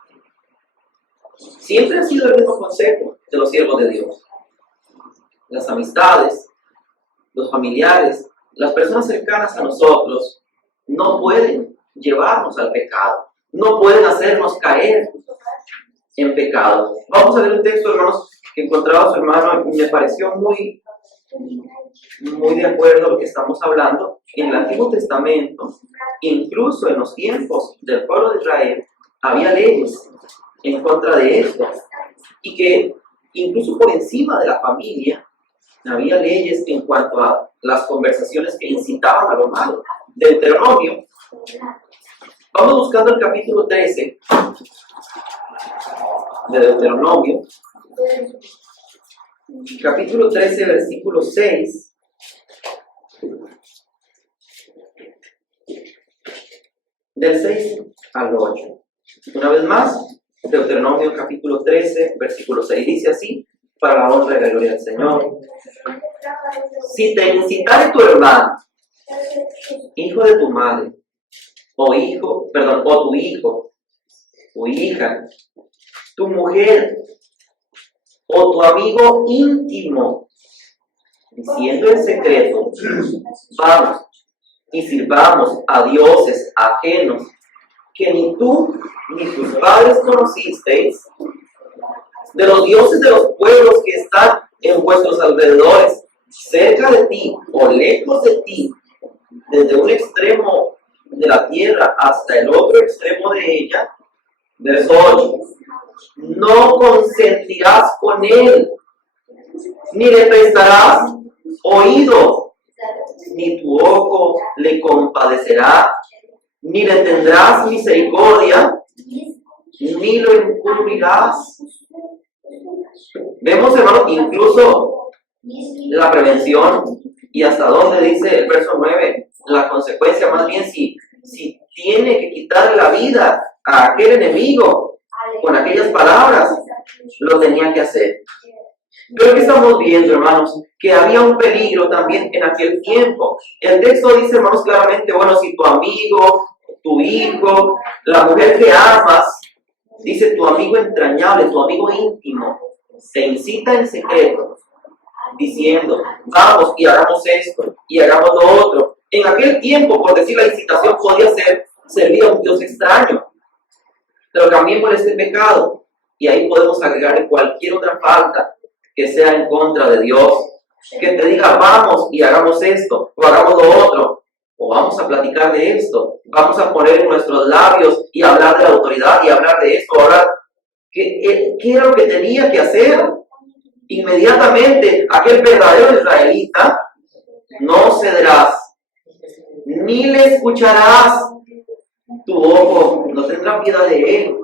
Siempre ha sido el mismo consejo de los siervos de Dios. Las amistades, los familiares, las personas cercanas a nosotros no pueden llevarnos al pecado, no pueden hacernos caer en pecado. Vamos a ver un texto, hermanos, que encontraba su hermano y me pareció muy de acuerdo a lo que estamos hablando. En el Antiguo Testamento, incluso en los tiempos del pueblo de Israel, había leyes en contra de esto, y que incluso por encima de la familia había leyes en cuanto a las conversaciones que incitaban a lo malo. Deuteronomio, vamos buscando el capítulo 13 de Deuteronomio, capítulo 13, versículo 6. Del 6 al 8. Una vez más, Deuteronomio capítulo 13, versículo 6, dice así, para la honra y la gloria del Señor. Si te incitare tu hermano, hijo de tu madre, o tu hijo, tu hija, tu mujer, o tu amigo íntimo, diciendo en secreto, vamos y sirvamos a dioses ajenos que ni tú ni tus padres conocisteis, de los dioses de los pueblos que están en vuestros alrededores, cerca de ti o lejos de ti, desde un extremo de la tierra hasta el otro extremo de ella. Verso 8. No consentirás con él, ni le prestarás oído, ni tu ojo le compadecerá, ni le tendrás misericordia, ni lo encubrirás. Vemos, hermanos, incluso la prevención y hasta dónde dice el verso 9, la consecuencia, más bien si tiene que quitarle la vida a aquel enemigo con aquellas palabras, lo tenía que hacer. Pero que estamos viendo, hermanos, que había un peligro también en aquel tiempo. El texto dice, hermanos, claramente, bueno, si tu amigo, tu hijo, la mujer que amas, dice tu amigo entrañable, tu amigo íntimo, te incita en secreto, diciendo, vamos y hagamos esto, y hagamos lo otro. En aquel tiempo, por decir la incitación, podía ser servir a un Dios extraño. Pero cambiemos este pecado, y ahí podemos agregarle cualquier otra falta que sea en contra de Dios, que te diga, vamos y hagamos esto, o hagamos lo otro, o vamos a platicar de esto, vamos a poner en nuestros labios y hablar de la autoridad y hablar de esto, hablar. ¿Qué era lo que tenía que hacer? Inmediatamente, aquel verdadero israelita, no cederás, ni le escucharás, tu ojo no tendrá piedad de él,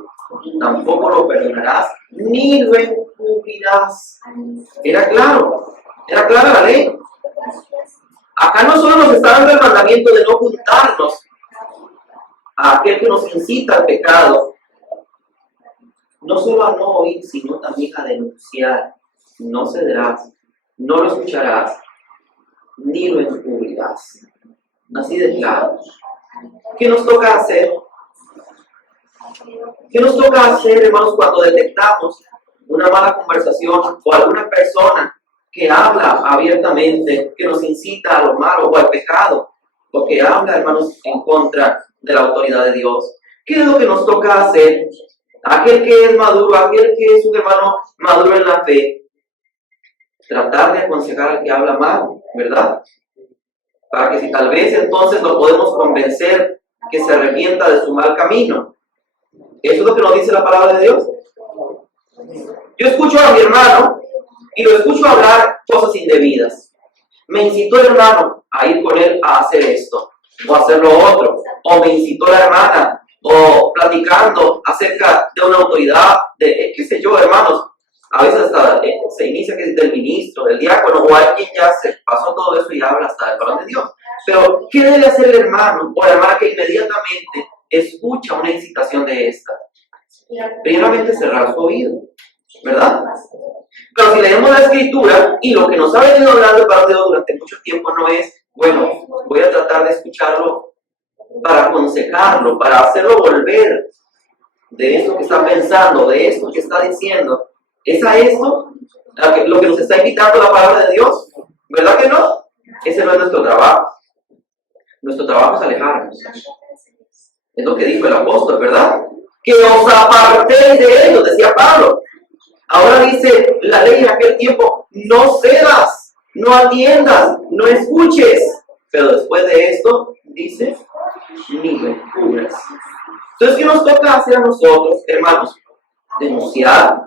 tampoco lo perdonarás, ni lo encubrirás. Era clara la ley. Acá no solo nos está dando el mandamiento de no juntarnos a aquel que nos incita al pecado, no solo a no oír, sino también a denunciar. No cederás, no lo escucharás, ni lo encubrirás. Así de claro. ¿Qué nos toca hacer? ¿Qué nos toca hacer, hermanos, cuando detectamos una mala conversación o alguna persona que habla abiertamente, que nos incita a lo malo o al pecado, o que habla, hermanos, en contra de la autoridad de Dios? ¿Qué es lo que nos toca hacer? Aquel que es maduro, aquel que es un hermano maduro en la fe, tratar de aconsejar al que habla mal, ¿verdad? Para que si tal vez entonces lo podemos convencer que se arrepienta de su mal camino. Eso es lo que nos dice la palabra de Dios. Yo escucho a mi hermano y lo escucho hablar cosas indebidas. Me incitó el hermano a ir con él a hacer esto o a hacer lo otro, o me incitó la hermana, o platicando acerca de una autoridad, de qué sé yo, hermanos. A veces hasta se inicia que es del ministro, del diácono, o alguien ya se pasó todo eso y habla hasta del varón de Dios. Pero, ¿qué debe hacer el hermano o la hermana que inmediatamente escucha una incitación de esta? Primeramente cerrar su oído, ¿verdad? Pero si leemos la escritura y lo que nos ha venido hablando el varón de Dios durante mucho tiempo no es, bueno, voy a tratar de escucharlo para aconsejarlo, para hacerlo volver de esto que está pensando, de esto que está diciendo. ¿Es a esto lo que nos está invitando la palabra de Dios? ¿Verdad que no? Ese no es nuestro trabajo. Nuestro trabajo es alejarnos. Es lo que dijo el apóstol, ¿verdad? Que os apartéis de ellos, decía Pablo. Ahora dice la ley en aquel tiempo, no cedas, no atiendas, no escuches. Pero después de esto, dice, ni lo encubras. Entonces, ¿qué nos toca hacer a nosotros, hermanos? Denunciar.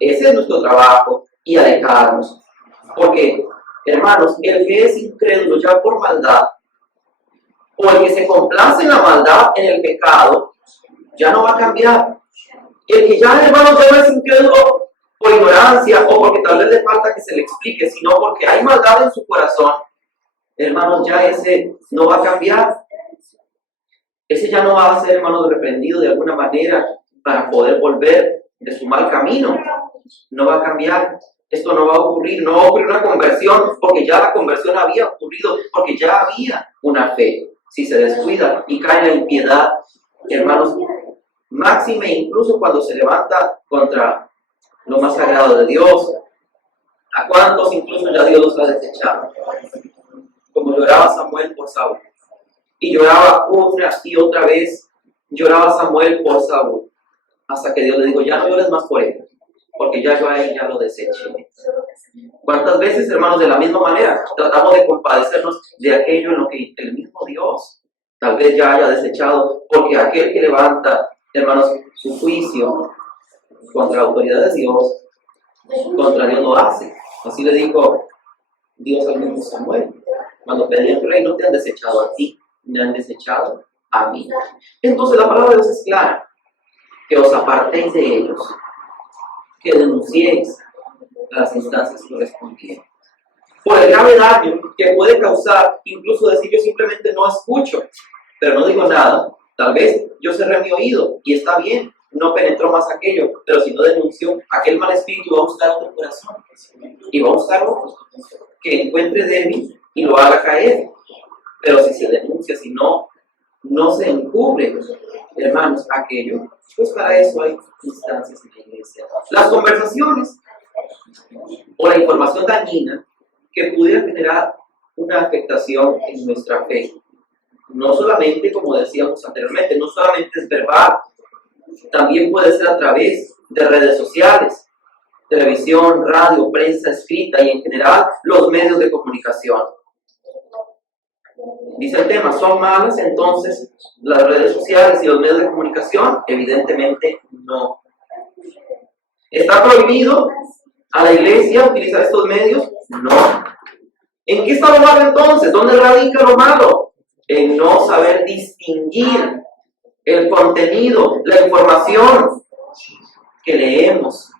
Ese es nuestro trabajo y alejarnos. Porque, hermanos, el que es incrédulo ya por maldad, o el que se complace en la maldad, en el pecado, ya no va a cambiar. El que ya, hermanos, ya no es incrédulo por ignorancia o porque tal vez le falta que se le explique, sino porque hay maldad en su corazón, hermanos, ya ese no va a cambiar. Ese ya no va a ser, hermanos, reprendido de alguna manera para poder volver de su mal camino. No va a cambiar. Esto no va a ocurrir. No va a ocurrir una conversión porque ya la conversión había ocurrido, porque ya había una fe. Si se descuida y cae en la impiedad, hermanos, máxime incluso cuando se levanta contra lo más sagrado de Dios. ¿A cuántos incluso ya Dios los ha desechado? Como lloraba Samuel por Saúl. Y lloraba una y otra vez, lloraba Samuel por Saúl. Hasta que Dios le dijo, ya no llores más por él, porque ya yo a él ya lo deseché. ¿Cuántas veces, hermanos, de la misma manera tratamos de compadecernos de aquello en lo que el mismo Dios tal vez ya haya desechado? Porque aquel que levanta, hermanos, su juicio contra la autoridad de Dios, contra Dios lo hace. Así le dijo Dios al mismo Samuel. Cuando pedían rey, no te han desechado a ti, me han desechado a mí. Entonces la palabra de Dios es clara. Que os apartéis de ellos, que denunciéis, a las instancias correspondientes. Por el grave daño que puede causar, incluso decir yo simplemente no escucho, pero no digo nada, tal vez yo cerré mi oído y está bien, no penetró más aquello, pero si no denunció, aquel mal espíritu va a buscar otro corazón y va a buscar otro que encuentre débil y lo haga caer. Pero si se denuncia, si no se encubre, hermanos, aquello, pues para eso hay instancias en la iglesia. Las conversaciones o la información dañina que pudiera generar una afectación en nuestra fe. No solamente, como decíamos anteriormente, no solamente es verbal, también puede ser a través de redes sociales, televisión, radio, prensa escrita y en general los medios de comunicación. Dice el tema, ¿son malas entonces las redes sociales y los medios de comunicación? Evidentemente no. ¿Está prohibido a la iglesia utilizar estos medios? No. ¿En qué está lo malo entonces? ¿Dónde radica lo malo? En no saber distinguir el contenido, la información que leemos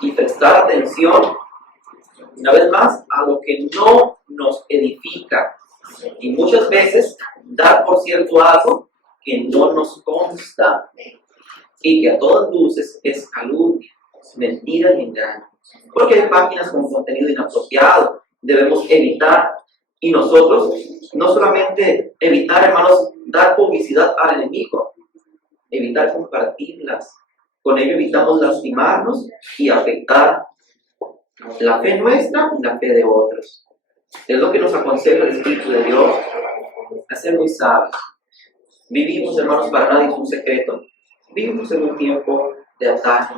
y prestar atención, una vez más, a lo que no nos edifica. Y muchas veces dar por cierto algo que no nos consta y que a todas luces es calumnia, mentira y engaño. Porque hay páginas con contenido inapropiado, debemos evitar. Y nosotros, no solamente evitar, hermanos, dar publicidad al enemigo, evitar compartirlas. Con ello evitamos lastimarnos y afectar la fe nuestra y la fe de otros. Es lo que nos aconseja el Espíritu de Dios, a ser muy sabios. Vivimos, hermanos, para nadie es un secreto. Vivimos en un tiempo de ataque.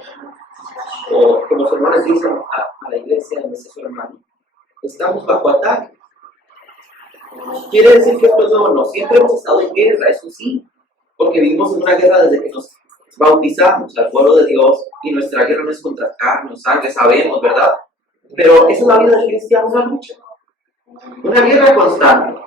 O como los hermanos dicen a la iglesia, en ese hermano, estamos bajo ataque. Quiere decir que pues no, siempre hemos estado en guerra, eso sí, porque vivimos en una guerra desde que nos bautizamos al pueblo de Dios y nuestra guerra no es contra carne o sangre, sabemos, ¿verdad? Pero esa es la vida del cristiano, una lucha, una guerra constante.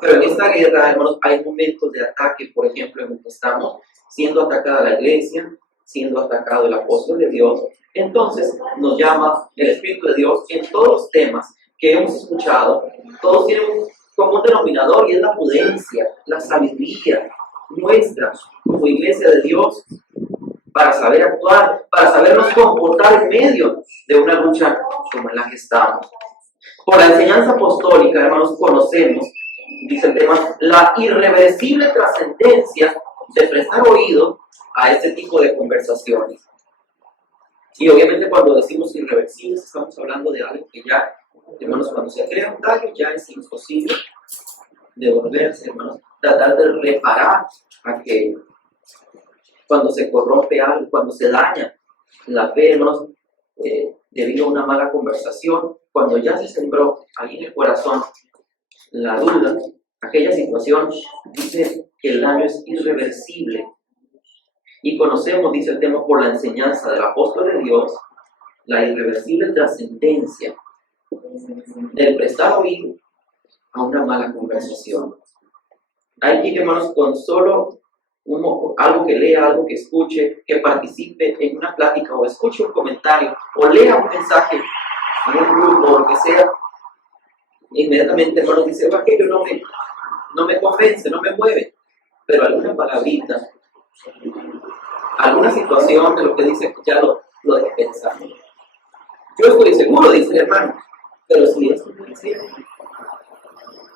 Pero en esta guerra, hermanos, hay momentos de ataque, por ejemplo, en el que estamos siendo atacada la iglesia, siendo atacado el apóstol de Dios. Entonces nos llama el Espíritu de Dios en todos los temas que hemos escuchado, todos tienen un común denominador y es la prudencia, la sabiduría nuestra como iglesia de Dios para saber actuar, para sabernos comportar en medio de una lucha como en la que estamos. Por la enseñanza apostólica, hermanos, conocemos, dice el tema, la irreversible trascendencia de prestar oído a este tipo de conversaciones. Y obviamente cuando decimos irreversibles estamos hablando de algo que ya, hermanos, cuando se crea un daño ya es imposible devolverse, hermanos. Tratar de reparar aquello. Cuando se corrompe algo, cuando se daña la fe, hermanos, debido a una mala conversación, cuando ya se sembró ahí en el corazón la duda, aquella situación dice que el daño es irreversible. Y conocemos, dice el tema, por la enseñanza del apóstol de Dios, la irreversible trascendencia del prestar oído a una mala conversación. Hay quien, hermanos, con solo algo que lea, algo que escuche, que participe en una plática o escuche un comentario o lea un mensaje en un grupo o lo que sea, inmediatamente, hermanos, dice, aquello no me convence, no me mueve, pero alguna palabrita, alguna situación de lo que dice, ya lo deje pensar. Yo estoy seguro, dice el hermano, pero si esto no es cierto,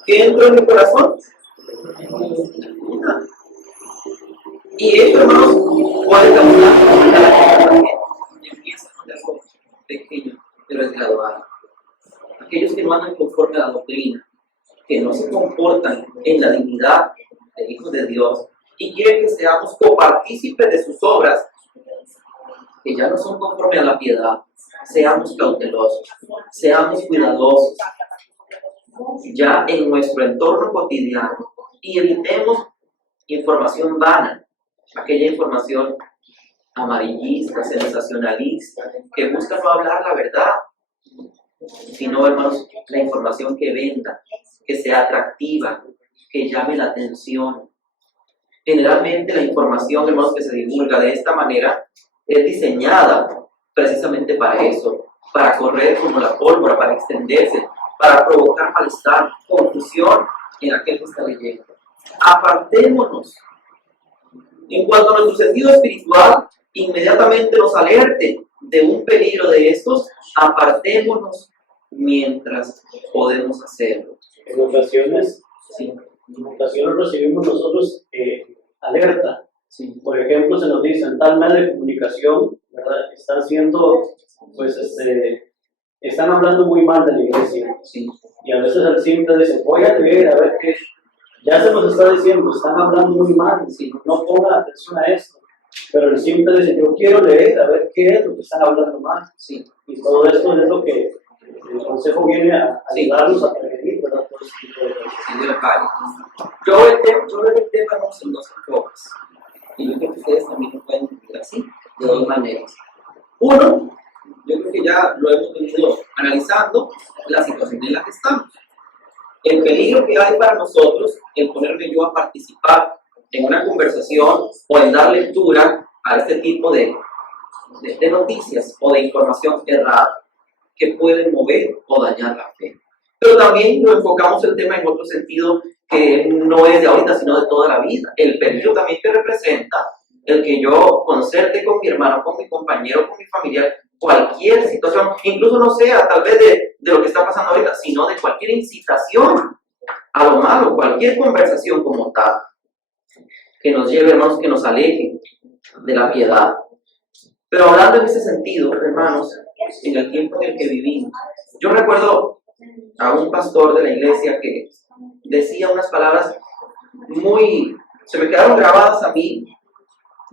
¿qué entró en mi corazón? Y esto, hermanos, puede causar que empiezan con algo pequeño, pero es gradual. Aquellos que no andan conforme a la doctrina, que no se comportan en la dignidad de hijos de Dios y quieren que seamos copartícipes de sus obras, que ya no son conforme a la piedad, seamos cautelosos, seamos cuidadosos ya en nuestro entorno cotidiano y evitemos información vana, aquella información amarillista, sensacionalista, que busca no hablar la verdad, sino, hermanos, la información que venda, que sea atractiva, que llame la atención. Generalmente la información, hermanos, que se divulga de esta manera es diseñada precisamente para eso, para correr como la pólvora, para extenderse, para provocar malestar, confusión en aquel que está leyendo. Apartémonos. En cuanto a nuestro sentido espiritual, inmediatamente nos alerte de un peligro de estos, apartémonos mientras podemos hacerlo. En ocasiones, Sí, en ocasiones recibimos nosotros alerta. sí, Por ejemplo, se nos dice en tal medio de comunicación, ¿verdad? Están siendo, pues, están hablando muy mal de la iglesia. sí, Y a veces el simple dice, voy a leer a ver qué. Ya se nos está diciendo, están hablando muy mal, sí, no pongan atención a esto. Pero el simple dice, yo quiero leer a ver qué es lo que están hablando mal. sí. Y todo esto es lo que el consejo viene a Sí. ayudarnos a prevenir, ¿verdad? Todo este tipo de cosas. Sí, de la calle. Yo veo el tema vamos, en dos enfoques. Y yo creo que ustedes también lo pueden entender así, de dos maneras. Uno, yo creo que ya lo hemos venido analizando, la situación en la que estamos. El peligro que hay para nosotros en ponerme yo a participar en una conversación o en dar lectura a este tipo de noticias o de información errada que pueden mover o dañar la fe. Pero también lo enfocamos el tema en otro sentido que no es de ahorita, sino de toda la vida. El peligro también que representa el que yo concerte con mi hermano, con mi compañero, con mi familiar, cualquier situación, incluso no sea tal vez de lo que está pasando ahorita, sino de cualquier incitación a lo malo, cualquier conversación como tal, que nos lleve, hermanos, que nos aleje de la piedad. Pero hablando en ese sentido, hermanos, en el tiempo en el que vivimos, yo recuerdo a un pastor de la iglesia que decía unas palabras se me quedaron grabadas a mí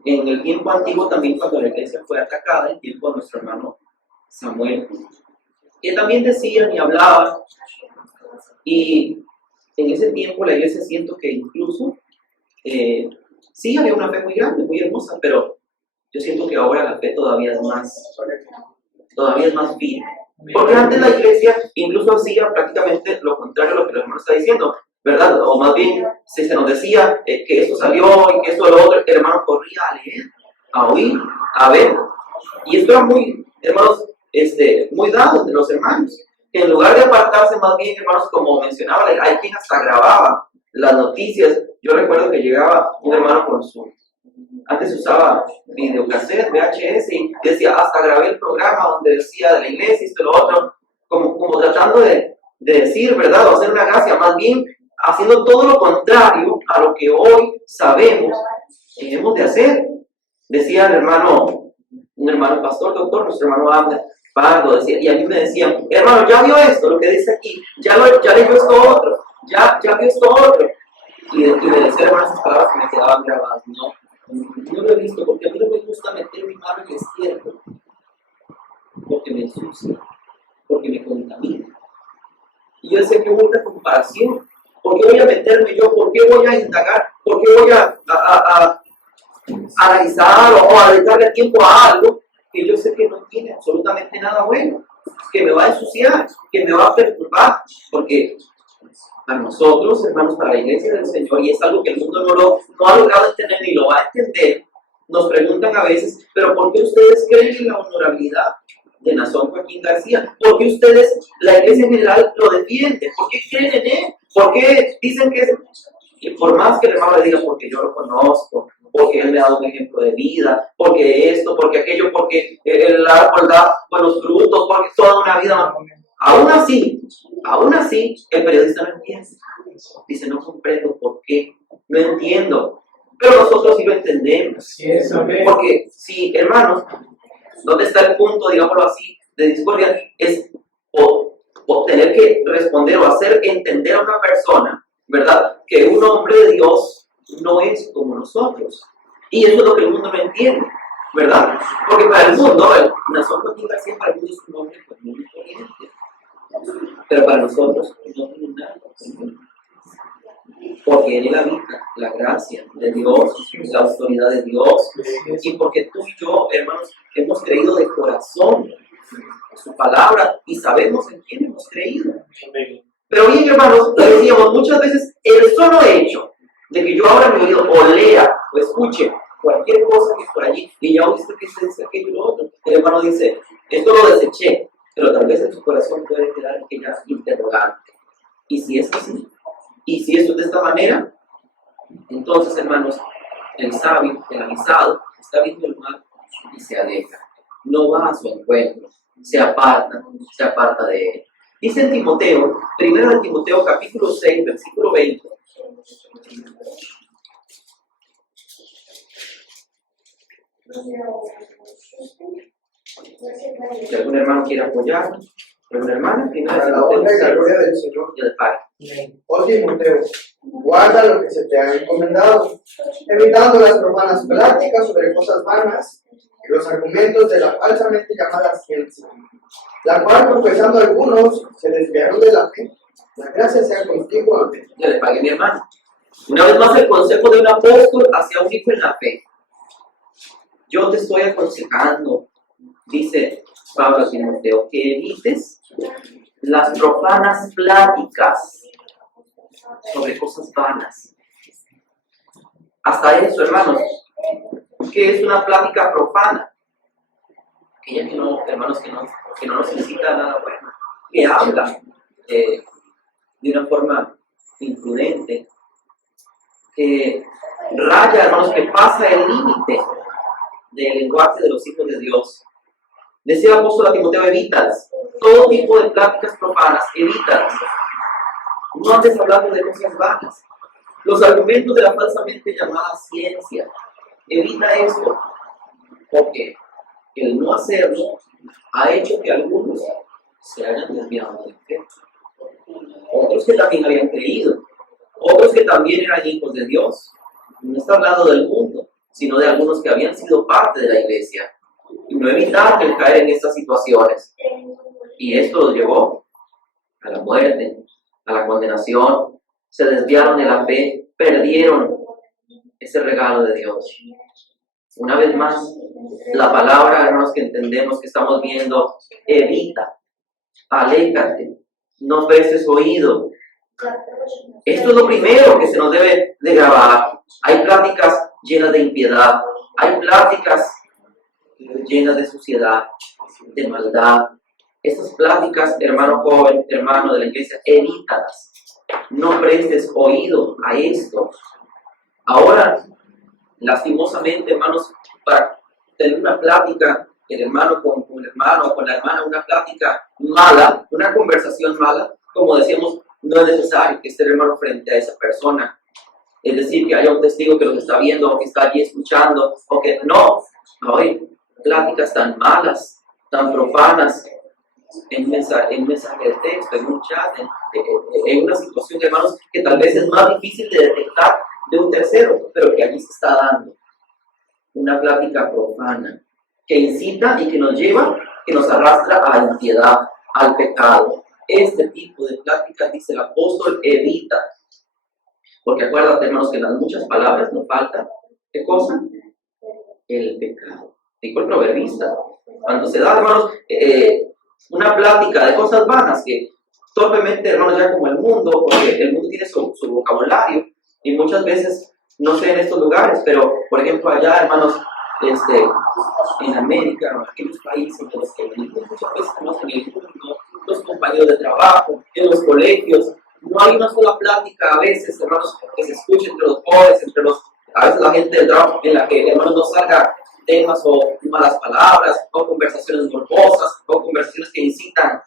en el tiempo antiguo también cuando la iglesia fue atacada, en el tiempo de nuestro hermano Samuel. Y también decían y hablaban, y en ese tiempo la iglesia siento que incluso sí había una fe muy grande, muy hermosa, pero yo siento que ahora la fe todavía es más firme. Porque antes la iglesia incluso hacía prácticamente lo contrario a lo que el hermano está diciendo, ¿verdad? O más bien, si se nos decía que esto salió y que esto lo otro, el hermano corría a leer, a oír, a ver. Y esto era muy, hermanos, muy dado entre los hermanos. Que en lugar de apartarse más bien, hermanos, como mencionaba, hay quien hasta grababa las noticias. Yo recuerdo que llegaba un hermano con antes usaba videocassette, VHS, y decía, hasta grabé el programa donde decía de la iglesia, esto y lo otro, como tratando de decir, ¿verdad? O hacer una gracia, más bien haciendo todo lo contrario a lo que hoy sabemos que debemos de hacer. Decía un hermano pastor, doctor, nuestro hermano Abner Pardo, decía, y a mí me decían, hermano, ya vio esto, lo que dice aquí, ya leyó esto otro, ya vio esto otro. Y me decía, hermano, esas palabras que me quedaban grabadas, no lo he visto, porque a mí no me gusta meter mi mano en el estiércol, porque me ensucia, porque me contamina. Y yo decía, qué bonita comparación. ¿Por qué voy a meterme yo? ¿Por qué voy a indagar? ¿Por qué voy a analizar o a dedicarle tiempo a algo que yo sé que no tiene absolutamente nada bueno, que me va a ensuciar, que me va a perturbar? Porque a nosotros, hermanos, para la iglesia del Señor, y es algo que el mundo no ha logrado entender ni lo va a entender, nos preguntan a veces, pero ¿por qué ustedes creen en la honorabilidad de Nazón Joaquín García? ¿Por qué ustedes, la iglesia en general, lo defiende? ¿Por qué creen en él? ¿Por qué dicen que es? Y por más que el hermano le diga, porque yo lo conozco, porque él me ha dado un ejemplo de vida, porque esto, porque aquello, porque el árbol da buenos frutos, porque toda una vida. Aún así, el periodista no entiende. Dice, no comprendo por qué, no entiendo. Pero nosotros sí lo entendemos. Porque si, hermanos, ¿dónde está el punto, digámoslo así, de discordia? Es o tener que responder o hacer entender a una persona, ¿verdad? Que un hombre de Dios no es como nosotros. Y eso es lo que el mundo no entiende, ¿verdad? Porque para el mundo, Nazón Joaquín García para el mundo es un hombre muy corriente. Pero para nosotros no tiene nada. Porque en él habita la gracia de Dios, la autoridad de Dios, y porque tú y yo, hermanos, hemos creído de corazón su palabra y sabemos en quién hemos creído. Pero bien, hermanos, decíamos muchas veces el solo hecho de que yo abra mi oído o lea o escuche cualquier cosa que por allí y ya oíste que se dice aquello y lo otro, el hermano dice, esto lo deseché, Pero tal vez en su corazón puede quedar aquella interrogante. ¿Y si es así? ¿Y si esto es de esta manera? Entonces, hermanos, el sabio, el avisado, está viendo el mal y se aleja. No va a su encuentro, se aparta de él. Dice en Timoteo, 1 Timoteo capítulo 6, versículo 20. Si algún hermano quiere apoyar, alguna hermana, 1 Para la Timoteo honra y la 6, gloria del Señor. y del Padre. Oh Timoteo, guarda lo que se te ha encomendado, evitando las profanas pláticas sobre cosas vanas y los argumentos de la falsamente llamada ciencia, la cual profesando algunos se desviaron de la fe. La gracia sea contigo, amén. Ya le pagué mi hermano. Una vez más el consejo de un apóstol hacia un hijo en la fe. Yo te estoy aconsejando, dice Pablo a Timoteo, que evites las profanas pláticas sobre cosas vanas. Hasta eso, hermanos, ¿qué es una plática profana? Aquella que no, hermanos, que no nos necesita nada bueno, que habla de una forma imprudente, que raya, hermanos, que pasa el límite del lenguaje de los hijos de Dios. Decía el apóstol a Timoteo, evítalas. Todo tipo de pláticas profanas, evítalas. No andes hablando de cosas vanas. Los argumentos de la falsamente llamada ciencia. Evita esto, porque el no hacerlo ha hecho que algunos se hayan desviado del fe. Otros que también habían creído, otros que también eran hijos de Dios. No está hablando del mundo, sino de algunos que habían sido parte de la iglesia y no evitaron el caer en estas situaciones. Y esto los llevó a la muerte, a la condenación. Se desviaron de la fe, perdieron ese regalo de Dios. Una vez más, la palabra, hermanos, que entendemos, que estamos viendo, evita, aléjate, no prestes oído. Esto es lo primero que se nos debe de grabar. Hay pláticas llenas de impiedad, hay pláticas llenas de suciedad, de maldad. Estas pláticas, hermano joven, hermano de la iglesia, evítalas. No prestes oído a esto. Ahora, lastimosamente, hermanos, para tener una plática, el hermano con el hermano o con la hermana, una plática mala, una conversación mala, como decíamos, no es necesario que esté el hermano frente a esa persona. Es decir, que haya un testigo que los está viendo, o que está allí escuchando, o que no hay pláticas tan malas, tan profanas, en un mensaje de texto, en un chat, en una situación, hermanos, que tal vez es más difícil de detectar de un tercero, pero que allí se está dando. Una plática profana, que incita y que nos lleva, que nos arrastra a la impiedad, al pecado. Este tipo de pláticas, dice el apóstol, evita. Porque acuérdate, hermanos, que en las muchas palabras nos falta, ¿qué cosa? El pecado. Dijo el proverbista. Cuando se da, hermanos, una plática de cosas vanas, que torpemente, hermanos, ya como el mundo, porque el mundo tiene su vocabulario, y muchas veces, no sé en estos lugares, pero, por ejemplo, allá, hermanos, en América, en aquellos países en los que vivimos muchas veces, hermanos, en el mundo, los compañeros de trabajo, en los colegios, no hay una sola plática a veces, hermanos, que se escuche entre los jóvenes, a veces la gente del trabajo, en la que, hermanos, no salga temas o malas palabras, o conversaciones morbosas, o conversaciones que incitan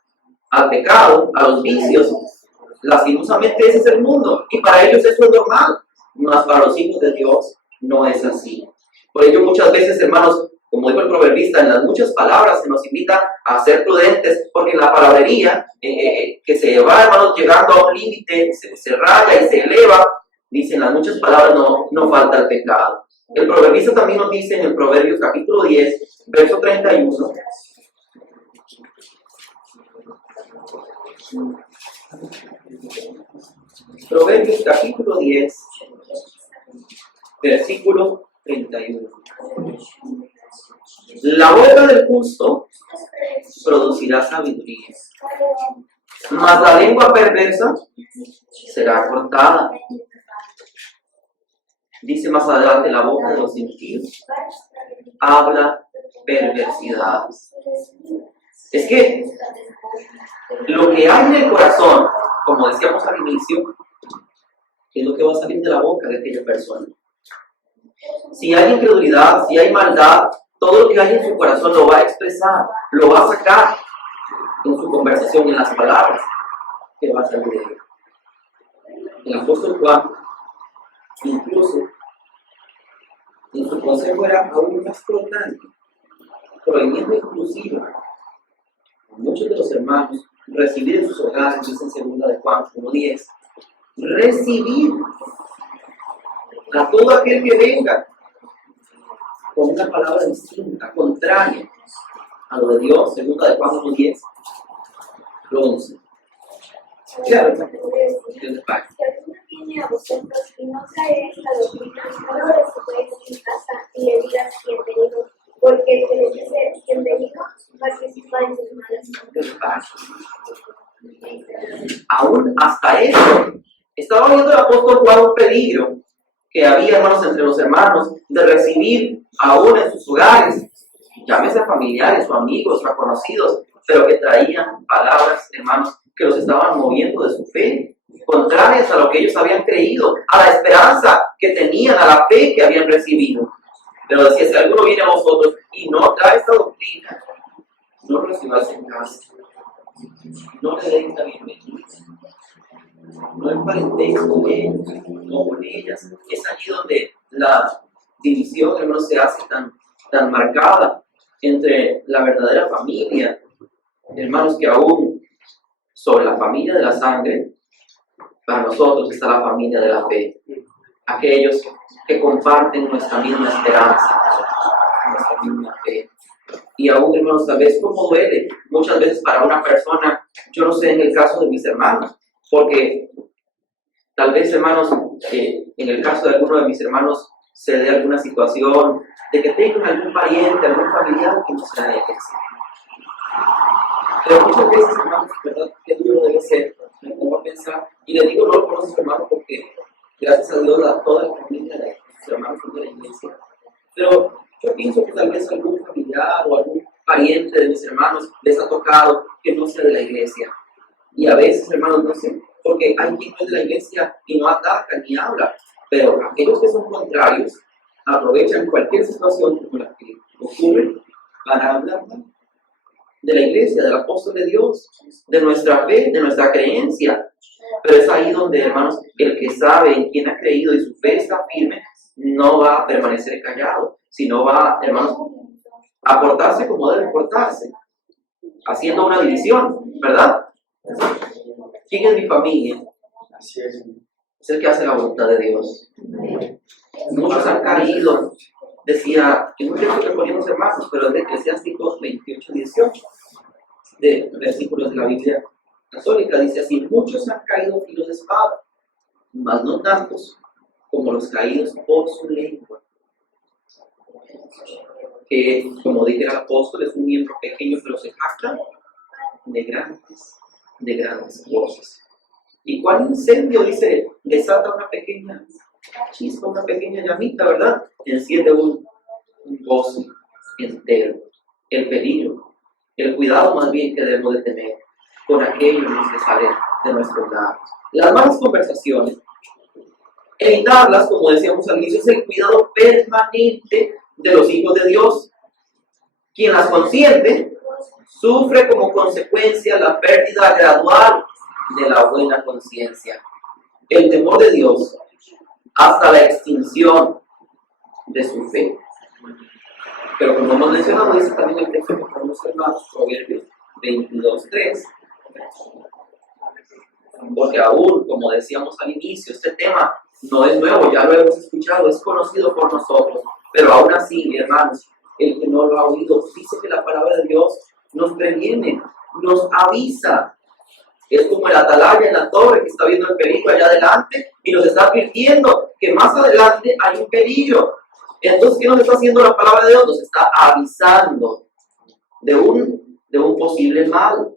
al pecado, a los vicios. Lastimosamente ese es el mundo, y para ellos eso es normal, mas para los hijos de Dios no es así. Por ello muchas veces, hermanos, como dijo el proverbista, en las muchas palabras se nos invita a ser prudentes, porque en la palabrería, que se va, hermanos, llegando a un límite, se raya y se eleva, dicen las muchas palabras no falta el pecado. El proverbista también nos dice en el Proverbios capítulo 10, verso 31, Proverbios capítulo 10, versículo 31. La boca del justo producirá sabiduría, mas la lengua perversa será cortada. Dice más adelante, la boca de los impíos habla perversidades. Es que lo que hay en el corazón, como decíamos al inicio, es lo que va a salir de la boca de aquella persona. Si hay incredulidad, si hay maldad, todo lo que hay en su corazón lo va a expresar, lo va a sacar en su conversación, en las palabras que va a salir de él. El apóstol Juan, incluso, en su consejo era aún más cortante, prohibiendo inclusive a muchos de los hermanos recibir en sus hogares, dice en 2 de Juan 1:10, recibir a todo aquel que venga con una palabra distinta, contraria a lo de Dios, 2 de Juan 1:10, lo 11. Claro, Si alguno viene a vosotros y no trae esta doctrina, no lo recibáis en casa y le digas bienvenido, porque el que le dice bienvenido participa en sus malas. Aún hasta eso, estaba viendo el apóstol Juan un peligro que había, hermanos, entre los hermanos, de recibir aún en sus hogares, llámese a familiares o amigos o a conocidos, pero que traían palabras, hermanos, que los estaban moviendo de su fe, contrarias a lo que ellos habían creído, a la esperanza que tenían, a la fe que habían recibido. Pero decía, si alguno viene a vosotros y no trae esta doctrina, no lo recibáis en casa, no le den la bienvenida, no emparentéis con ellos, no con ellas. Es allí donde la división, hermanos, se hace tan marcada entre la verdadera familia, hermanos, que aún sobre la familia de la sangre, para nosotros está la familia de la fe, aquellos que comparten nuestra misma esperanza, nuestra misma fe. Y aún, hermanos, tal vez como duele muchas veces para una persona, yo no sé en el caso de mis hermanos, porque tal vez, hermanos, en el caso de alguno de mis hermanos se dé alguna situación de que tengan algún pariente, algún familiar que no sea de iglesia. Pero muchas veces, hermanos, ¿verdad? Qué duro debe ser. Me pongo a pensar, y le digo, no lo conozco, hermano, porque gracias a Dios toda la familia de sus hermanos son de la iglesia. Pero yo pienso que tal vez algún familiar o algún pariente de mis hermanos les ha tocado que no sea de la iglesia. Y a veces, hermanos, no sé, porque hay quien no es de la iglesia y no ataca ni habla. Pero aquellos que son contrarios aprovechan cualquier situación como la que ocurre para hablar de la iglesia, del apóstol de Dios, de nuestra fe, de nuestra creencia. Pero es ahí donde, hermanos, el que sabe en quién ha creído y su fe está firme, no va a permanecer callado, sino va, hermanos, a portarse como debe portarse, haciendo una división, ¿verdad? ¿Quién es mi familia? Así es. Es el que hace la voluntad de Dios. Muchos han caído, decía, en un texto que ponían los hermanos, pero es de Eclesiásticos 28:18, de versículos de la Biblia católica, dice así: muchos han caído filo de espada, mas no tantos como los caídos por su lengua. Que, como dije el apóstol, es un miembro pequeño, pero se jacta de grandes cosas. ¿Y cuál incendio, dice, desata una pequeña chispa, una pequeña llamita, ¿verdad? Enciende un gozo entero. El peligro, el cuidado más bien que debemos de tener con aquellos que salen de nuestros labios. Las malas conversaciones, evitarlas, como decíamos al inicio, es el cuidado permanente de los hijos de Dios. Quien las consiente sufre como consecuencia la pérdida gradual de la buena conciencia, el temor de Dios, hasta la extinción de su fe. Pero como hemos mencionado, dice también el texto que podemos hermanos, Proverbios 22:3. Porque aún, como decíamos al inicio, este tema no es nuevo, ya lo hemos escuchado, es conocido por nosotros. Pero aún así, hermanos, el que no lo ha oído, dice que la palabra de Dios nos previene, nos avisa. Es como el atalaya en la torre que está viendo el peligro allá adelante y nos está advirtiendo que más adelante hay un peligro. Entonces, ¿qué nos está haciendo la palabra de Dios? Nos está avisando de un posible mal.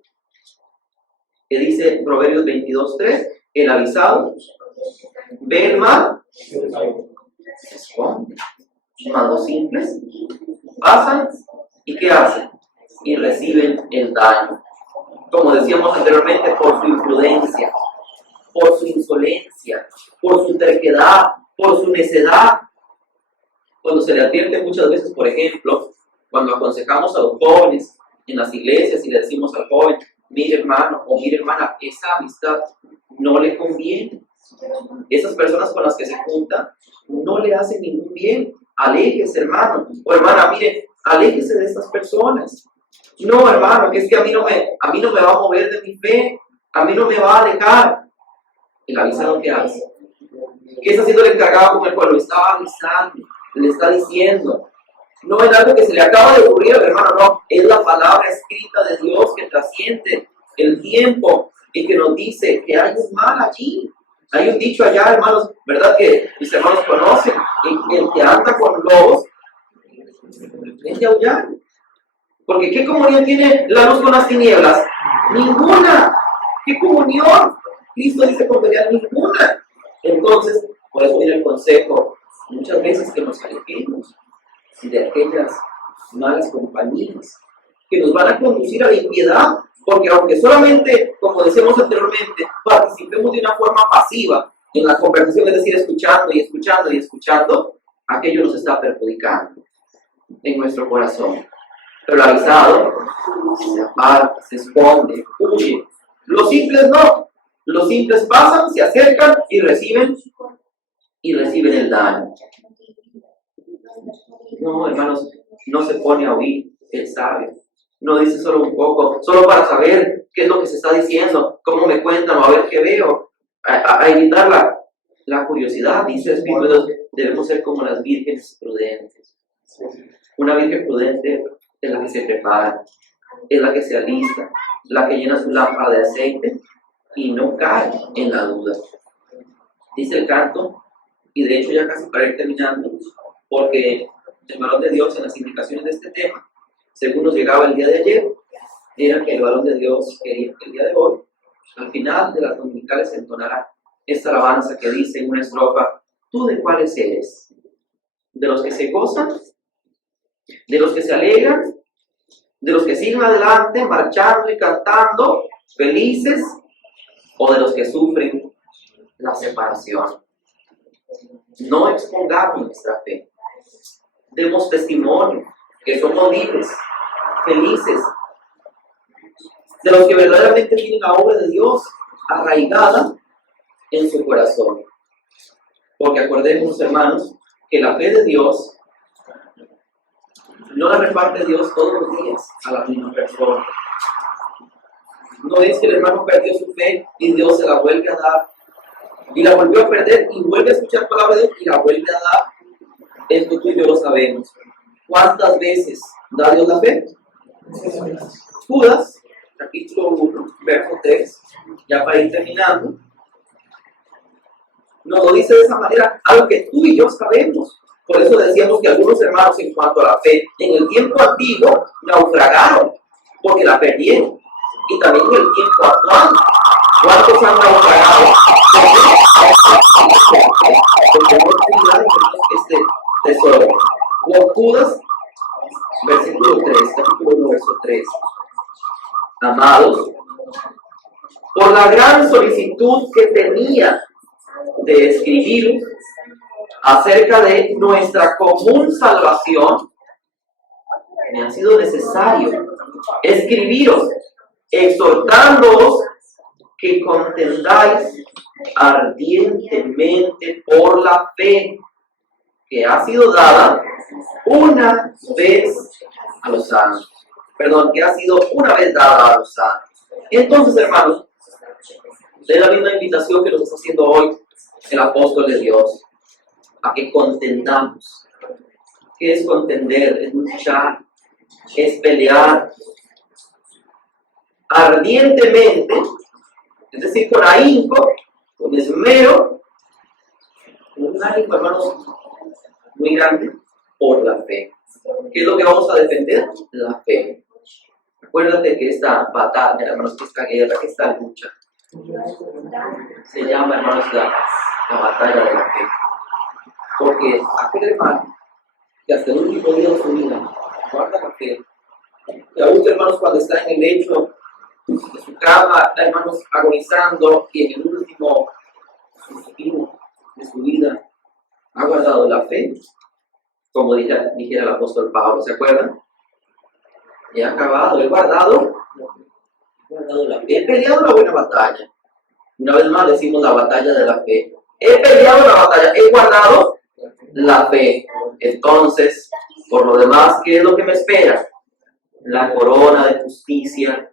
Que dice Proverbios 22:3, el avisado ve el mal, se esconde. Mandos simples pasan y ¿qué hacen? y reciben el daño. Como decíamos anteriormente, por su imprudencia, por su insolencia, por su terquedad, por su necedad. Cuando se le advierte muchas veces, por ejemplo, cuando aconsejamos a los jóvenes en las iglesias y le decimos al joven, mire hermano o mire hermana, esa amistad no le conviene. Esas personas con las que se junta no le hacen ningún bien. Aléjese, hermano. O hermana, mire, aléjese de estas personas. No, hermano, que es que a mí no me va a mover de mi fe, a mí no me va a alejar. El avisado, ¿qué hace? ¿Qué está haciendo el encargado con el cual lo estaba avisando? Le está diciendo. No es algo que se le acaba de ocurrir al hermano, no. Es la palabra escrita de Dios que trasciende el tiempo y que nos dice que hay un mal allí. Hay un dicho allá, hermanos, ¿verdad? Que mis hermanos conocen. El que anda con lobos, es de aullar. Porque ¿qué comunión tiene la luz con las tinieblas? Ninguna. ¿Qué comunión? Cristo dice con verdad ninguna. Entonces, por eso viene el consejo, muchas veces que nos alejemos de aquellas malas compañías que nos van a conducir a la impiedad, porque aunque solamente, como decíamos anteriormente, participemos de una forma pasiva en la conversación, es decir, escuchando y escuchando y escuchando, aquello nos está perjudicando en nuestro corazón. Pero el avisado se aparta, se esconde, huye. Los simples no. Los simples pasan, se acercan y reciben el daño. No, hermanos, no se pone a oír el sabio. No dice solo un poco, solo para saber qué es lo que se está diciendo, cómo me cuentan o a ver qué veo, a evitar la curiosidad. Dice el Espíritu de Dios, debemos ser como las vírgenes prudentes. Una virgen prudente es la que se prepara, es la que se alista, la que llena su lámpara de aceite y no cae en la duda. Dice el canto, y de hecho ya casi para ir terminando, porque el varón de Dios en las indicaciones de este tema, según nos llegaba el día de ayer, era que el varón de Dios quería que el día de hoy, al final de las dominicales, entonara esta alabanza que dice en una estrofa, ¿tú de cuáles eres? ¿De los que se gozan? ¿De los que se alegran? ¿De los que siguen adelante, marchando y cantando, felices? ¿O de los que sufren la separación? No expongamos nuestra fe. Demos testimonio que somos libres, felices, de los que verdaderamente tienen la obra de Dios arraigada en su corazón. Porque acordémonos, hermanos, que la fe de Dios no la reparte Dios todos los días a la misma persona. No es que el hermano perdió su fe y Dios se la vuelve a dar, y la volvió a perder y vuelve a escuchar palabra de Dios y la vuelve a dar. Esto tú y yo lo sabemos. ¿Cuántas veces da Dios la fe? Judas, capítulo 1, verso 3, ya para ir terminando, nos lo dice de esa manera, algo que tú y yo sabemos. Por eso decíamos que algunos hermanos en cuanto a la fe, en el tiempo antiguo naufragaron, porque la perdieron. Y también en el tiempo actual, ¿cuántos han naufragado? Porque no tienen este tesoro. Judas, versículo 3, capítulo 1, verso 3. Amados, por la gran solicitud que tenía de escribir acerca de nuestra común salvación, me ha sido necesario escribiros, exhortándoos que contendáis ardientemente por la fe que ha sido dada una vez a los santos. Perdón, que ha sido una vez dada a los santos. Entonces, hermanos, es la misma invitación que nos está haciendo hoy el apóstol de Dios, a que contendamos. ¿Qué es contender? Es luchar, es pelear ardientemente, es decir, con ahínco, con esmero, con un ánimo, hermanos, muy grande, por la fe. ¿Qué es lo que vamos a defender? La fe. Acuérdate que esta batalla, hermanos, que esta guerra, que esta lucha, se llama, hermanos, la batalla de la fe. Porque aquel hermano que hasta el último día de su vida guarda la fe, Y aún, hermanos, cuando está en el lecho de su cama, hermanos, agonizando, y en el último suspiro de su vida, ha guardado la fe, como dijera el apóstol Pablo, ¿se acuerdan? He acabado, he guardado la fe, he peleado la buena batalla. Una vez más decimos la batalla de la fe. He peleado la batalla, he guardado la fe. Entonces, por lo demás, ¿qué es lo que me espera? La corona de justicia,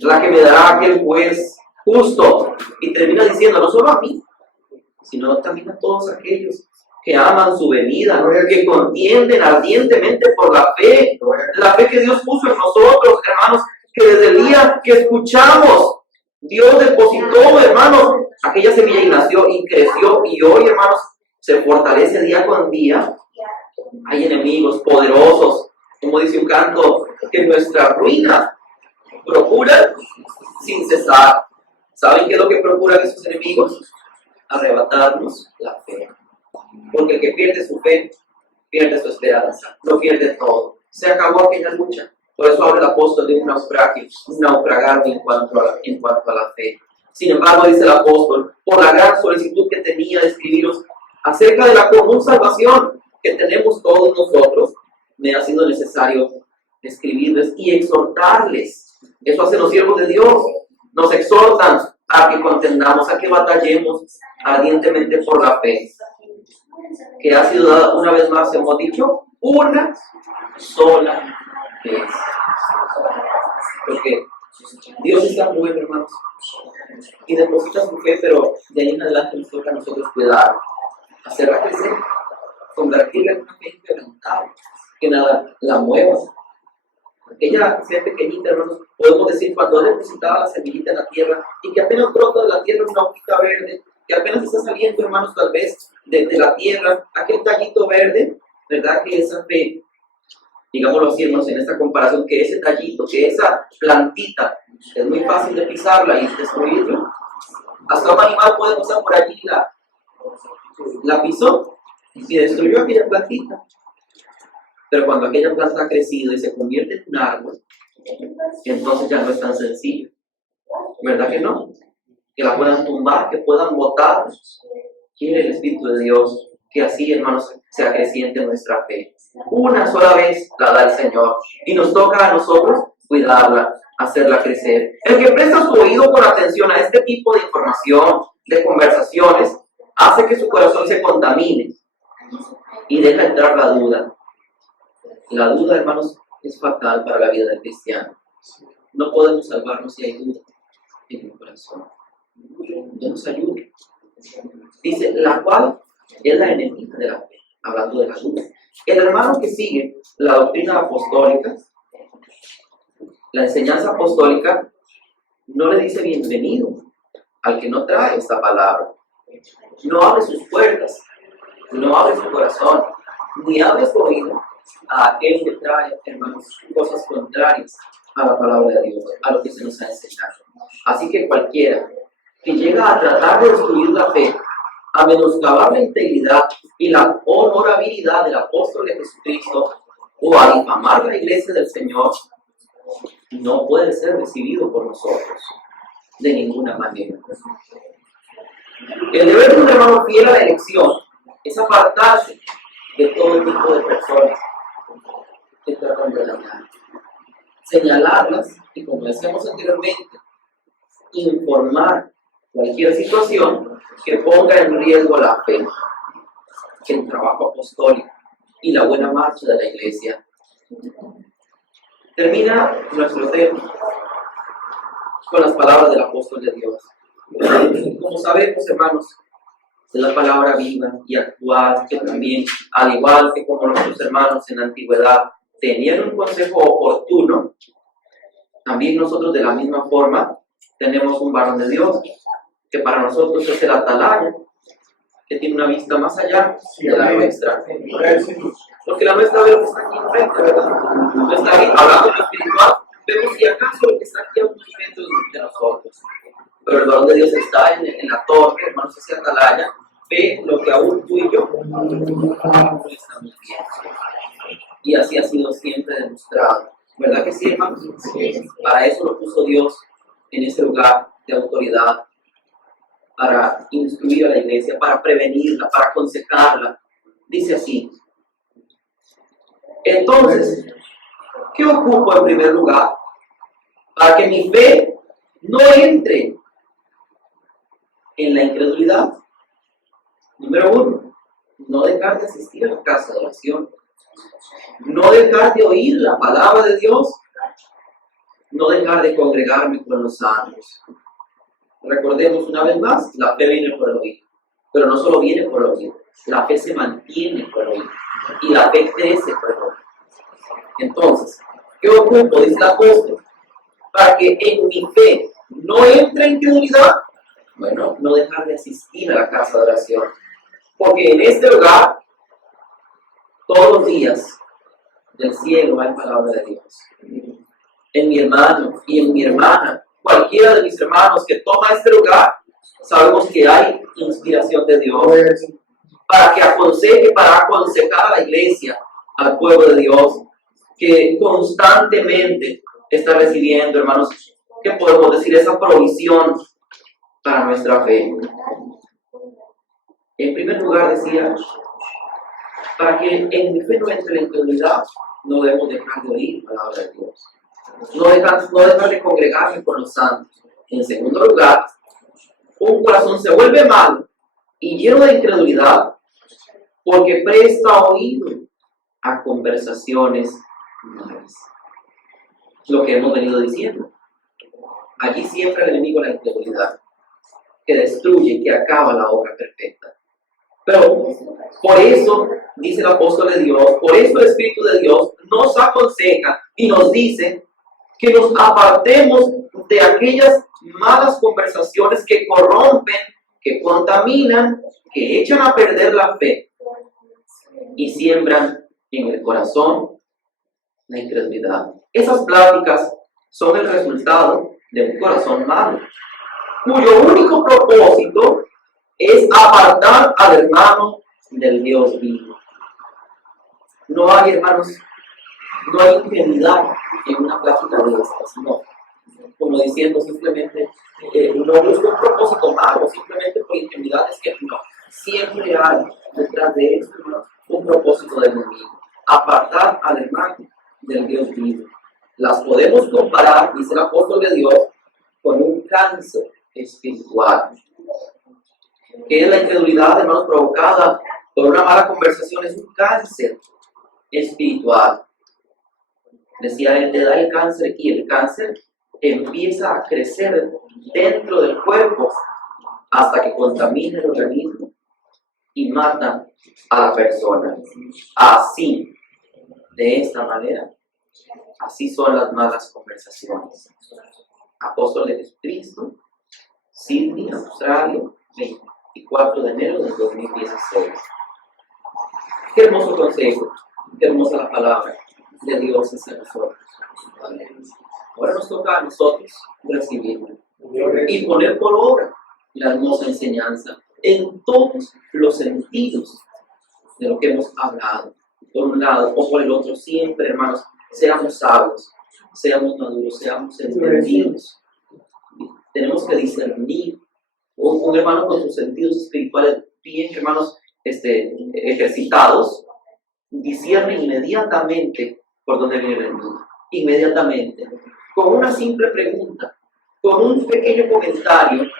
la que me dará aquel juez justo. Y termina diciendo, no solo a mí, sino también a todos aquellos que aman su venida, que contienden ardientemente por la fe que Dios puso en nosotros, hermanos, que desde el día que escuchamos, Dios depositó, hermanos, aquella semilla y nació y creció, y hoy, hermanos, se fortalece día con día. Hay enemigos poderosos, como dice un canto, que nuestra ruina procura sin cesar. ¿Saben qué es lo que procuran esos enemigos? Arrebatarnos la fe. Porque el que pierde su fe, pierde su esperanza, lo pierde todo. Se acabó aquella lucha. Por eso habla el apóstol de un naufragar en cuanto a la fe. Sin embargo, dice el apóstol, por la gran solicitud que tenía de escribiros acerca de la común salvación que tenemos todos nosotros, me ha sido necesario escribirles y exhortarles. Eso hacen los siervos de Dios. Nos exhortan a que contendamos, a que batallemos ardientemente por la fe, que ha sido dada, una vez más hemos dicho, una sola vez. Porque Dios está muy bueno, hermanos, y deposita su fe, pero de ahí en adelante nos toca a nosotros cuidar, hacerla crecer, convertirla en una fe inquebrantable, que nada la mueva. Aquella sea pequeñita, hermanos, podemos decir, cuando ha depositado la semillita en la tierra y que apenas brota de la tierra una hojita verde, que apenas está saliendo, hermanos, tal vez de la tierra, aquel tallito verde, ¿verdad? Que esa fe, digámoslo así, hermanos, en esta comparación, que ese tallito, que esa plantita, es muy fácil de pisarla y destruirla. Hasta un animal puede pasar por allí, la pisó y destruyó aquella plantita. Pero cuando aquella planta ha crecido y se convierte en un árbol, entonces ya no es tan sencillo. ¿Verdad que no? Que la puedan tumbar, que puedan botar. Quiere el Espíritu de Dios que así, hermanos, sea creciente nuestra fe. Una sola vez la da el Señor y nos toca a nosotros cuidarla, hacerla crecer. El que presta su oído con atención a este tipo de información, de conversaciones, hace que su corazón se contamine y deja entrar la duda. La duda, hermanos, es fatal para la vida del cristiano. No podemos salvarnos si hay duda en el corazón. Dios nos ayude. Dice, la cual es la enemiga de la fe, hablando de la duda. El hermano que sigue la doctrina apostólica, la enseñanza apostólica, no le dice bienvenido al que no trae esta palabra. No abre sus puertas, no abre su corazón, ni abre su oído a aquel que trae, hermanos, cosas contrarias a la palabra de Dios, a lo que se nos ha enseñado. Así que cualquiera que llega a tratar de destruir la fe, a menoscabar la integridad y la honorabilidad del apóstol de Jesucristo, o a difamar la iglesia del Señor, no puede ser recibido por nosotros de ninguna manera. El deber de un hermano fiel a la elección es apartarse de todo tipo de personas que tratan de dañar, señalarlas y, como decíamos anteriormente, informar cualquier situación que ponga en riesgo la fe, el trabajo apostólico y la buena marcha de la iglesia. Termina nuestro tema con las palabras del apóstol de Dios. Como sabemos, hermanos, es la palabra viva y actual, que también, al igual que como nuestros hermanos en la antigüedad tenían un consejo oportuno, también nosotros de la misma forma tenemos un varón de Dios, que para nosotros es el atalaya, que tiene una vista más allá de la nuestra. Porque la nuestra vemos aquí enfrente, ¿verdad? No está ahí hablando de lo espiritual, vemos si acaso lo que está aquí a unos metros de nosotros. Pero el varón de Dios está en la torre, hermanos, ese atalaya, ve lo que aún tú y yo no estamos viendo. Y así ha sido siempre demostrado ¿Verdad que sí, hermanos? Para eso lo puso Dios en ese lugar de autoridad, para instruir a la iglesia, para prevenirla, para aconsejarla. Dice así. Entonces, ¿qué ocupo en primer lugar? Para que mi fe no entre en la incredulidad. Número 1, no dejar de asistir a la casa de oración. No dejar de oír la palabra de Dios. No dejar de congregarme con los santos. Recordemos una vez más, la fe viene por el oído. Pero no solo viene por el oído, la fe se mantiene por el oído. Y la fe crece por el oído. Entonces, ¿qué ocupo? Dice el apóstol. Para que en mi fe no entre incredulidad. Bueno, no dejar de asistir a la casa de oración. Porque en este lugar, todos los días del cielo hay palabra de Dios. En mi hermano y en mi hermana, cualquiera de mis hermanos que toma este lugar, sabemos que hay inspiración de Dios. Para que aconseje, para aconsejar a la iglesia, al pueblo de Dios, que constantemente está recibiendo, hermanos, ¿qué podemos decir? Esa provisión para nuestra fe. En primer lugar decía, para que en mi fe no entre la incredulidad, no debemos dejar de oír la palabra de Dios. No dejar de congregarme con los santos. En segundo lugar, un corazón se vuelve malo y lleno de incredulidad porque presta oído a conversaciones malas. Lo que hemos venido diciendo. Allí siempre el enemigo la incredulidad, que destruye, que acaba la obra perfecta. Pero por eso, dice el apóstol de Dios, por eso el Espíritu de Dios nos aconseja y nos dice que nos apartemos de aquellas malas conversaciones que corrompen, que contaminan, que echan a perder la fe y siembran en el corazón la incredulidad. Esas pláticas son el resultado de un corazón malo, cuyo único propósito es apartar al hermano del Dios vivo. No hay, hermanos, no hay ingenuidad en una plática de estas, no. Como diciendo simplemente, no busco un propósito malo, simplemente por ingenuidad, es que no. Siempre hay detrás de esto, hermanos, un propósito del enemigo. Apartar al hermano del Dios vivo. Las podemos comparar, dice el apóstol de Dios, con un cáncer espiritual. Que es la incredulidad, hermanos, provocada por una mala conversación, es un cáncer espiritual. Decía él, le da el cáncer y el cáncer empieza a crecer dentro del cuerpo hasta que contamina el organismo y mata a la persona. Así, de esta manera, así son las malas conversaciones. Apóstol de Jesucristo, Sydney, Australia, 24 de enero del 2016. Qué hermoso consejo, qué hermosa la palabra de Dios hacia nosotros. Ahora nos toca a nosotros recibirla y poner por obra la hermosa enseñanza en todos los sentidos de lo que hemos hablado, por un lado o por el otro. Siempre, hermanos, seamos sabios, seamos maduros, seamos entendidos. Tenemos que discernir. Un hermano con sus sentidos espirituales bien, hermanos, ejercitados, discierne inmediatamente por dónde viene el enemigo. Inmediatamente. Con una simple pregunta, con un pequeño comentario,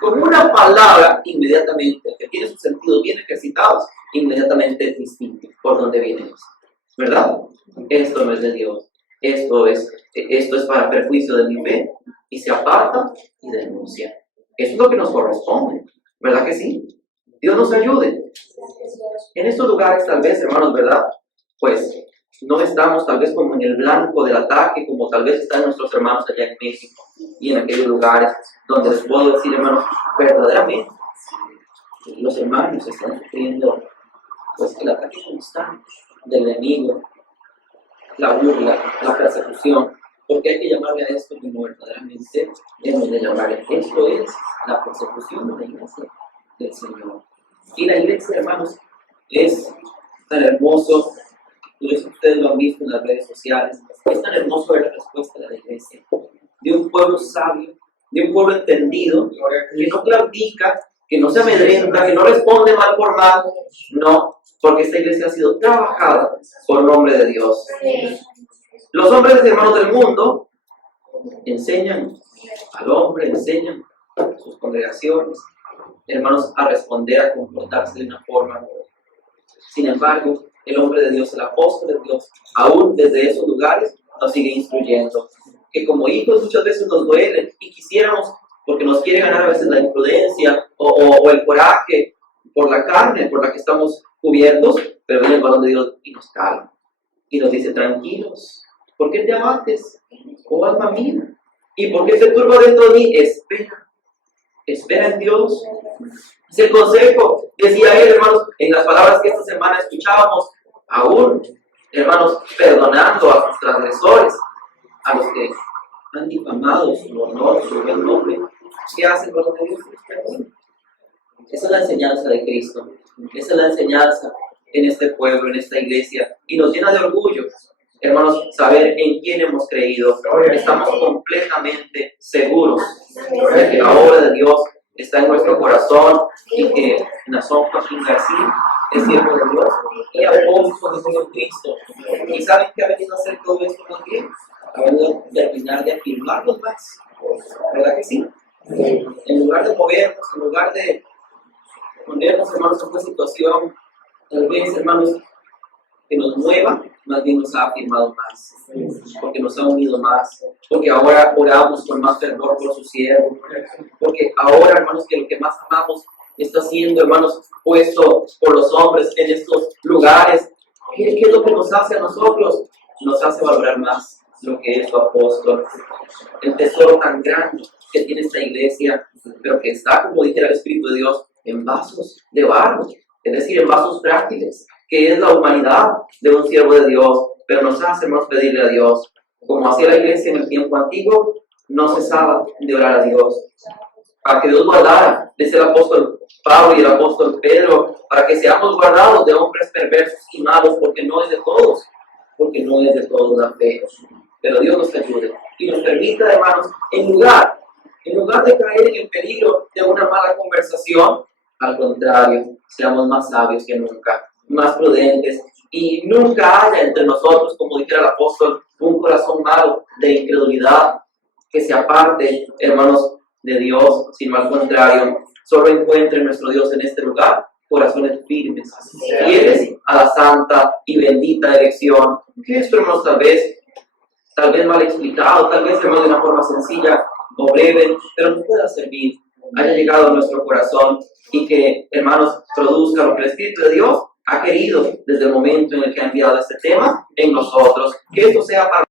con una palabra, inmediatamente. El que tiene sus sentidos bien ejercitados, inmediatamente es distinto por dónde viene eso. ¿Verdad? Esto no es de Dios. Esto es para perjuicio de mi fe y se aparta y denuncia. Eso es lo que nos corresponde, ¿verdad que sí? Dios nos ayude. En estos lugares tal vez, hermanos, ¿verdad? Pues no estamos tal vez como en el blanco del ataque, como tal vez están nuestros hermanos allá en México y en aquellos lugares donde les puedo decir, hermanos, verdaderamente los hermanos están sufriendo pues el ataque constante del enemigo, la burla, la persecución. Porque hay que llamarle a esto como verdaderamente hemos de llamarle. Esto es la persecución de la iglesia del Señor. Y la iglesia, hermanos, es tan hermoso Yo sé que ustedes lo han visto en las redes sociales. Es tan hermoso ver la respuesta de la iglesia, de un pueblo sabio, de un pueblo entendido, que no claudica, que no se amedrenta, que no responde mal por mal. No, porque esta iglesia ha sido trabajada por el nombre de Dios. Los hombres, hermanos del mundo, enseñan al hombre, enseñan a sus congregaciones, hermanos, a responder, a comportarse de una forma. Sin embargo, el hombre de Dios, el apóstol de Dios, aún desde esos lugares, nos sigue instruyendo. Que como hijos muchas veces nos duele y quisiéramos, porque nos quiere ganar a veces la imprudencia o el coraje por la carne por la que estamos cubiertos, pero viene el varón de Dios y nos calma. Y nos dice, tranquilos, ¿por qué te abates, oh alma mía? ¿Y por qué se turba dentro de mí? Espera en Dios. Es el consejo, decía él, hermanos, en las palabras que esta semana escuchábamos, aún, hermanos, perdonando a sus transgresores, a los que han difamado su honor, su buen nombre. ¿Qué hace el varón de Dios? Esa es la enseñanza de Cristo. Esa es la enseñanza en este pueblo, en esta iglesia. Y nos llena de orgullo, hermanos, saber en quién hemos creído. Estamos completamente seguros de que la obra de Dios está en nuestro corazón y que Nazón Joaquín García es siervo de Dios y apóstol de Cristo. ¿Y saben qué ha venido a hacer todo esto también? Ha venido a terminar de afirmarnos más. ¿Verdad que sí? En lugar de movernos, en lugar de ponernos, hermanos, en una situación, tal vez, hermanos, que nos mueva, más bien nos ha afirmado más, porque nos ha unido más, porque ahora oramos con más fervor por su siervo, porque ahora, hermanos, que lo que más amamos está siendo, hermanos, puesto por los hombres en estos lugares. ¿Qué es lo que nos hace a nosotros? Nos hace valorar más lo que es su apóstol, el tesoro tan grande que tiene esta iglesia, pero que está, como dijera el Espíritu de Dios, en vasos de barro, es decir, en vasos frágiles, que es la humanidad de un siervo de Dios, pero nos hace, hermanos, pedirle a Dios, como hacía la iglesia en el tiempo antiguo, no cesaba de orar a Dios, para que Dios guardara, dice el apóstol Pablo y el apóstol Pedro, para que seamos guardados de hombres perversos y malos, porque no es de todos la fe, pero Dios nos ayude y nos permita, hermanos, en lugar de caer en el peligro de una mala conversación, al contrario, seamos más sabios que nunca, más prudentes, y nunca haya entre nosotros, como dijera el apóstol, un corazón malo de incredulidad que se aparte, hermanos, de Dios, sino al contrario, solo encuentre nuestro Dios en este lugar corazones firmes, fieles a la santa y bendita elección. Que esto, hermanos, tal vez mal explicado, tal vez, hermanos, de una forma sencilla o breve, pero nos pueda servir, haya llegado a nuestro corazón y que, hermanos, produzca lo que el Espíritu de Dios ha querido desde el momento en el que ha enviado este tema en nosotros. Que esto sea para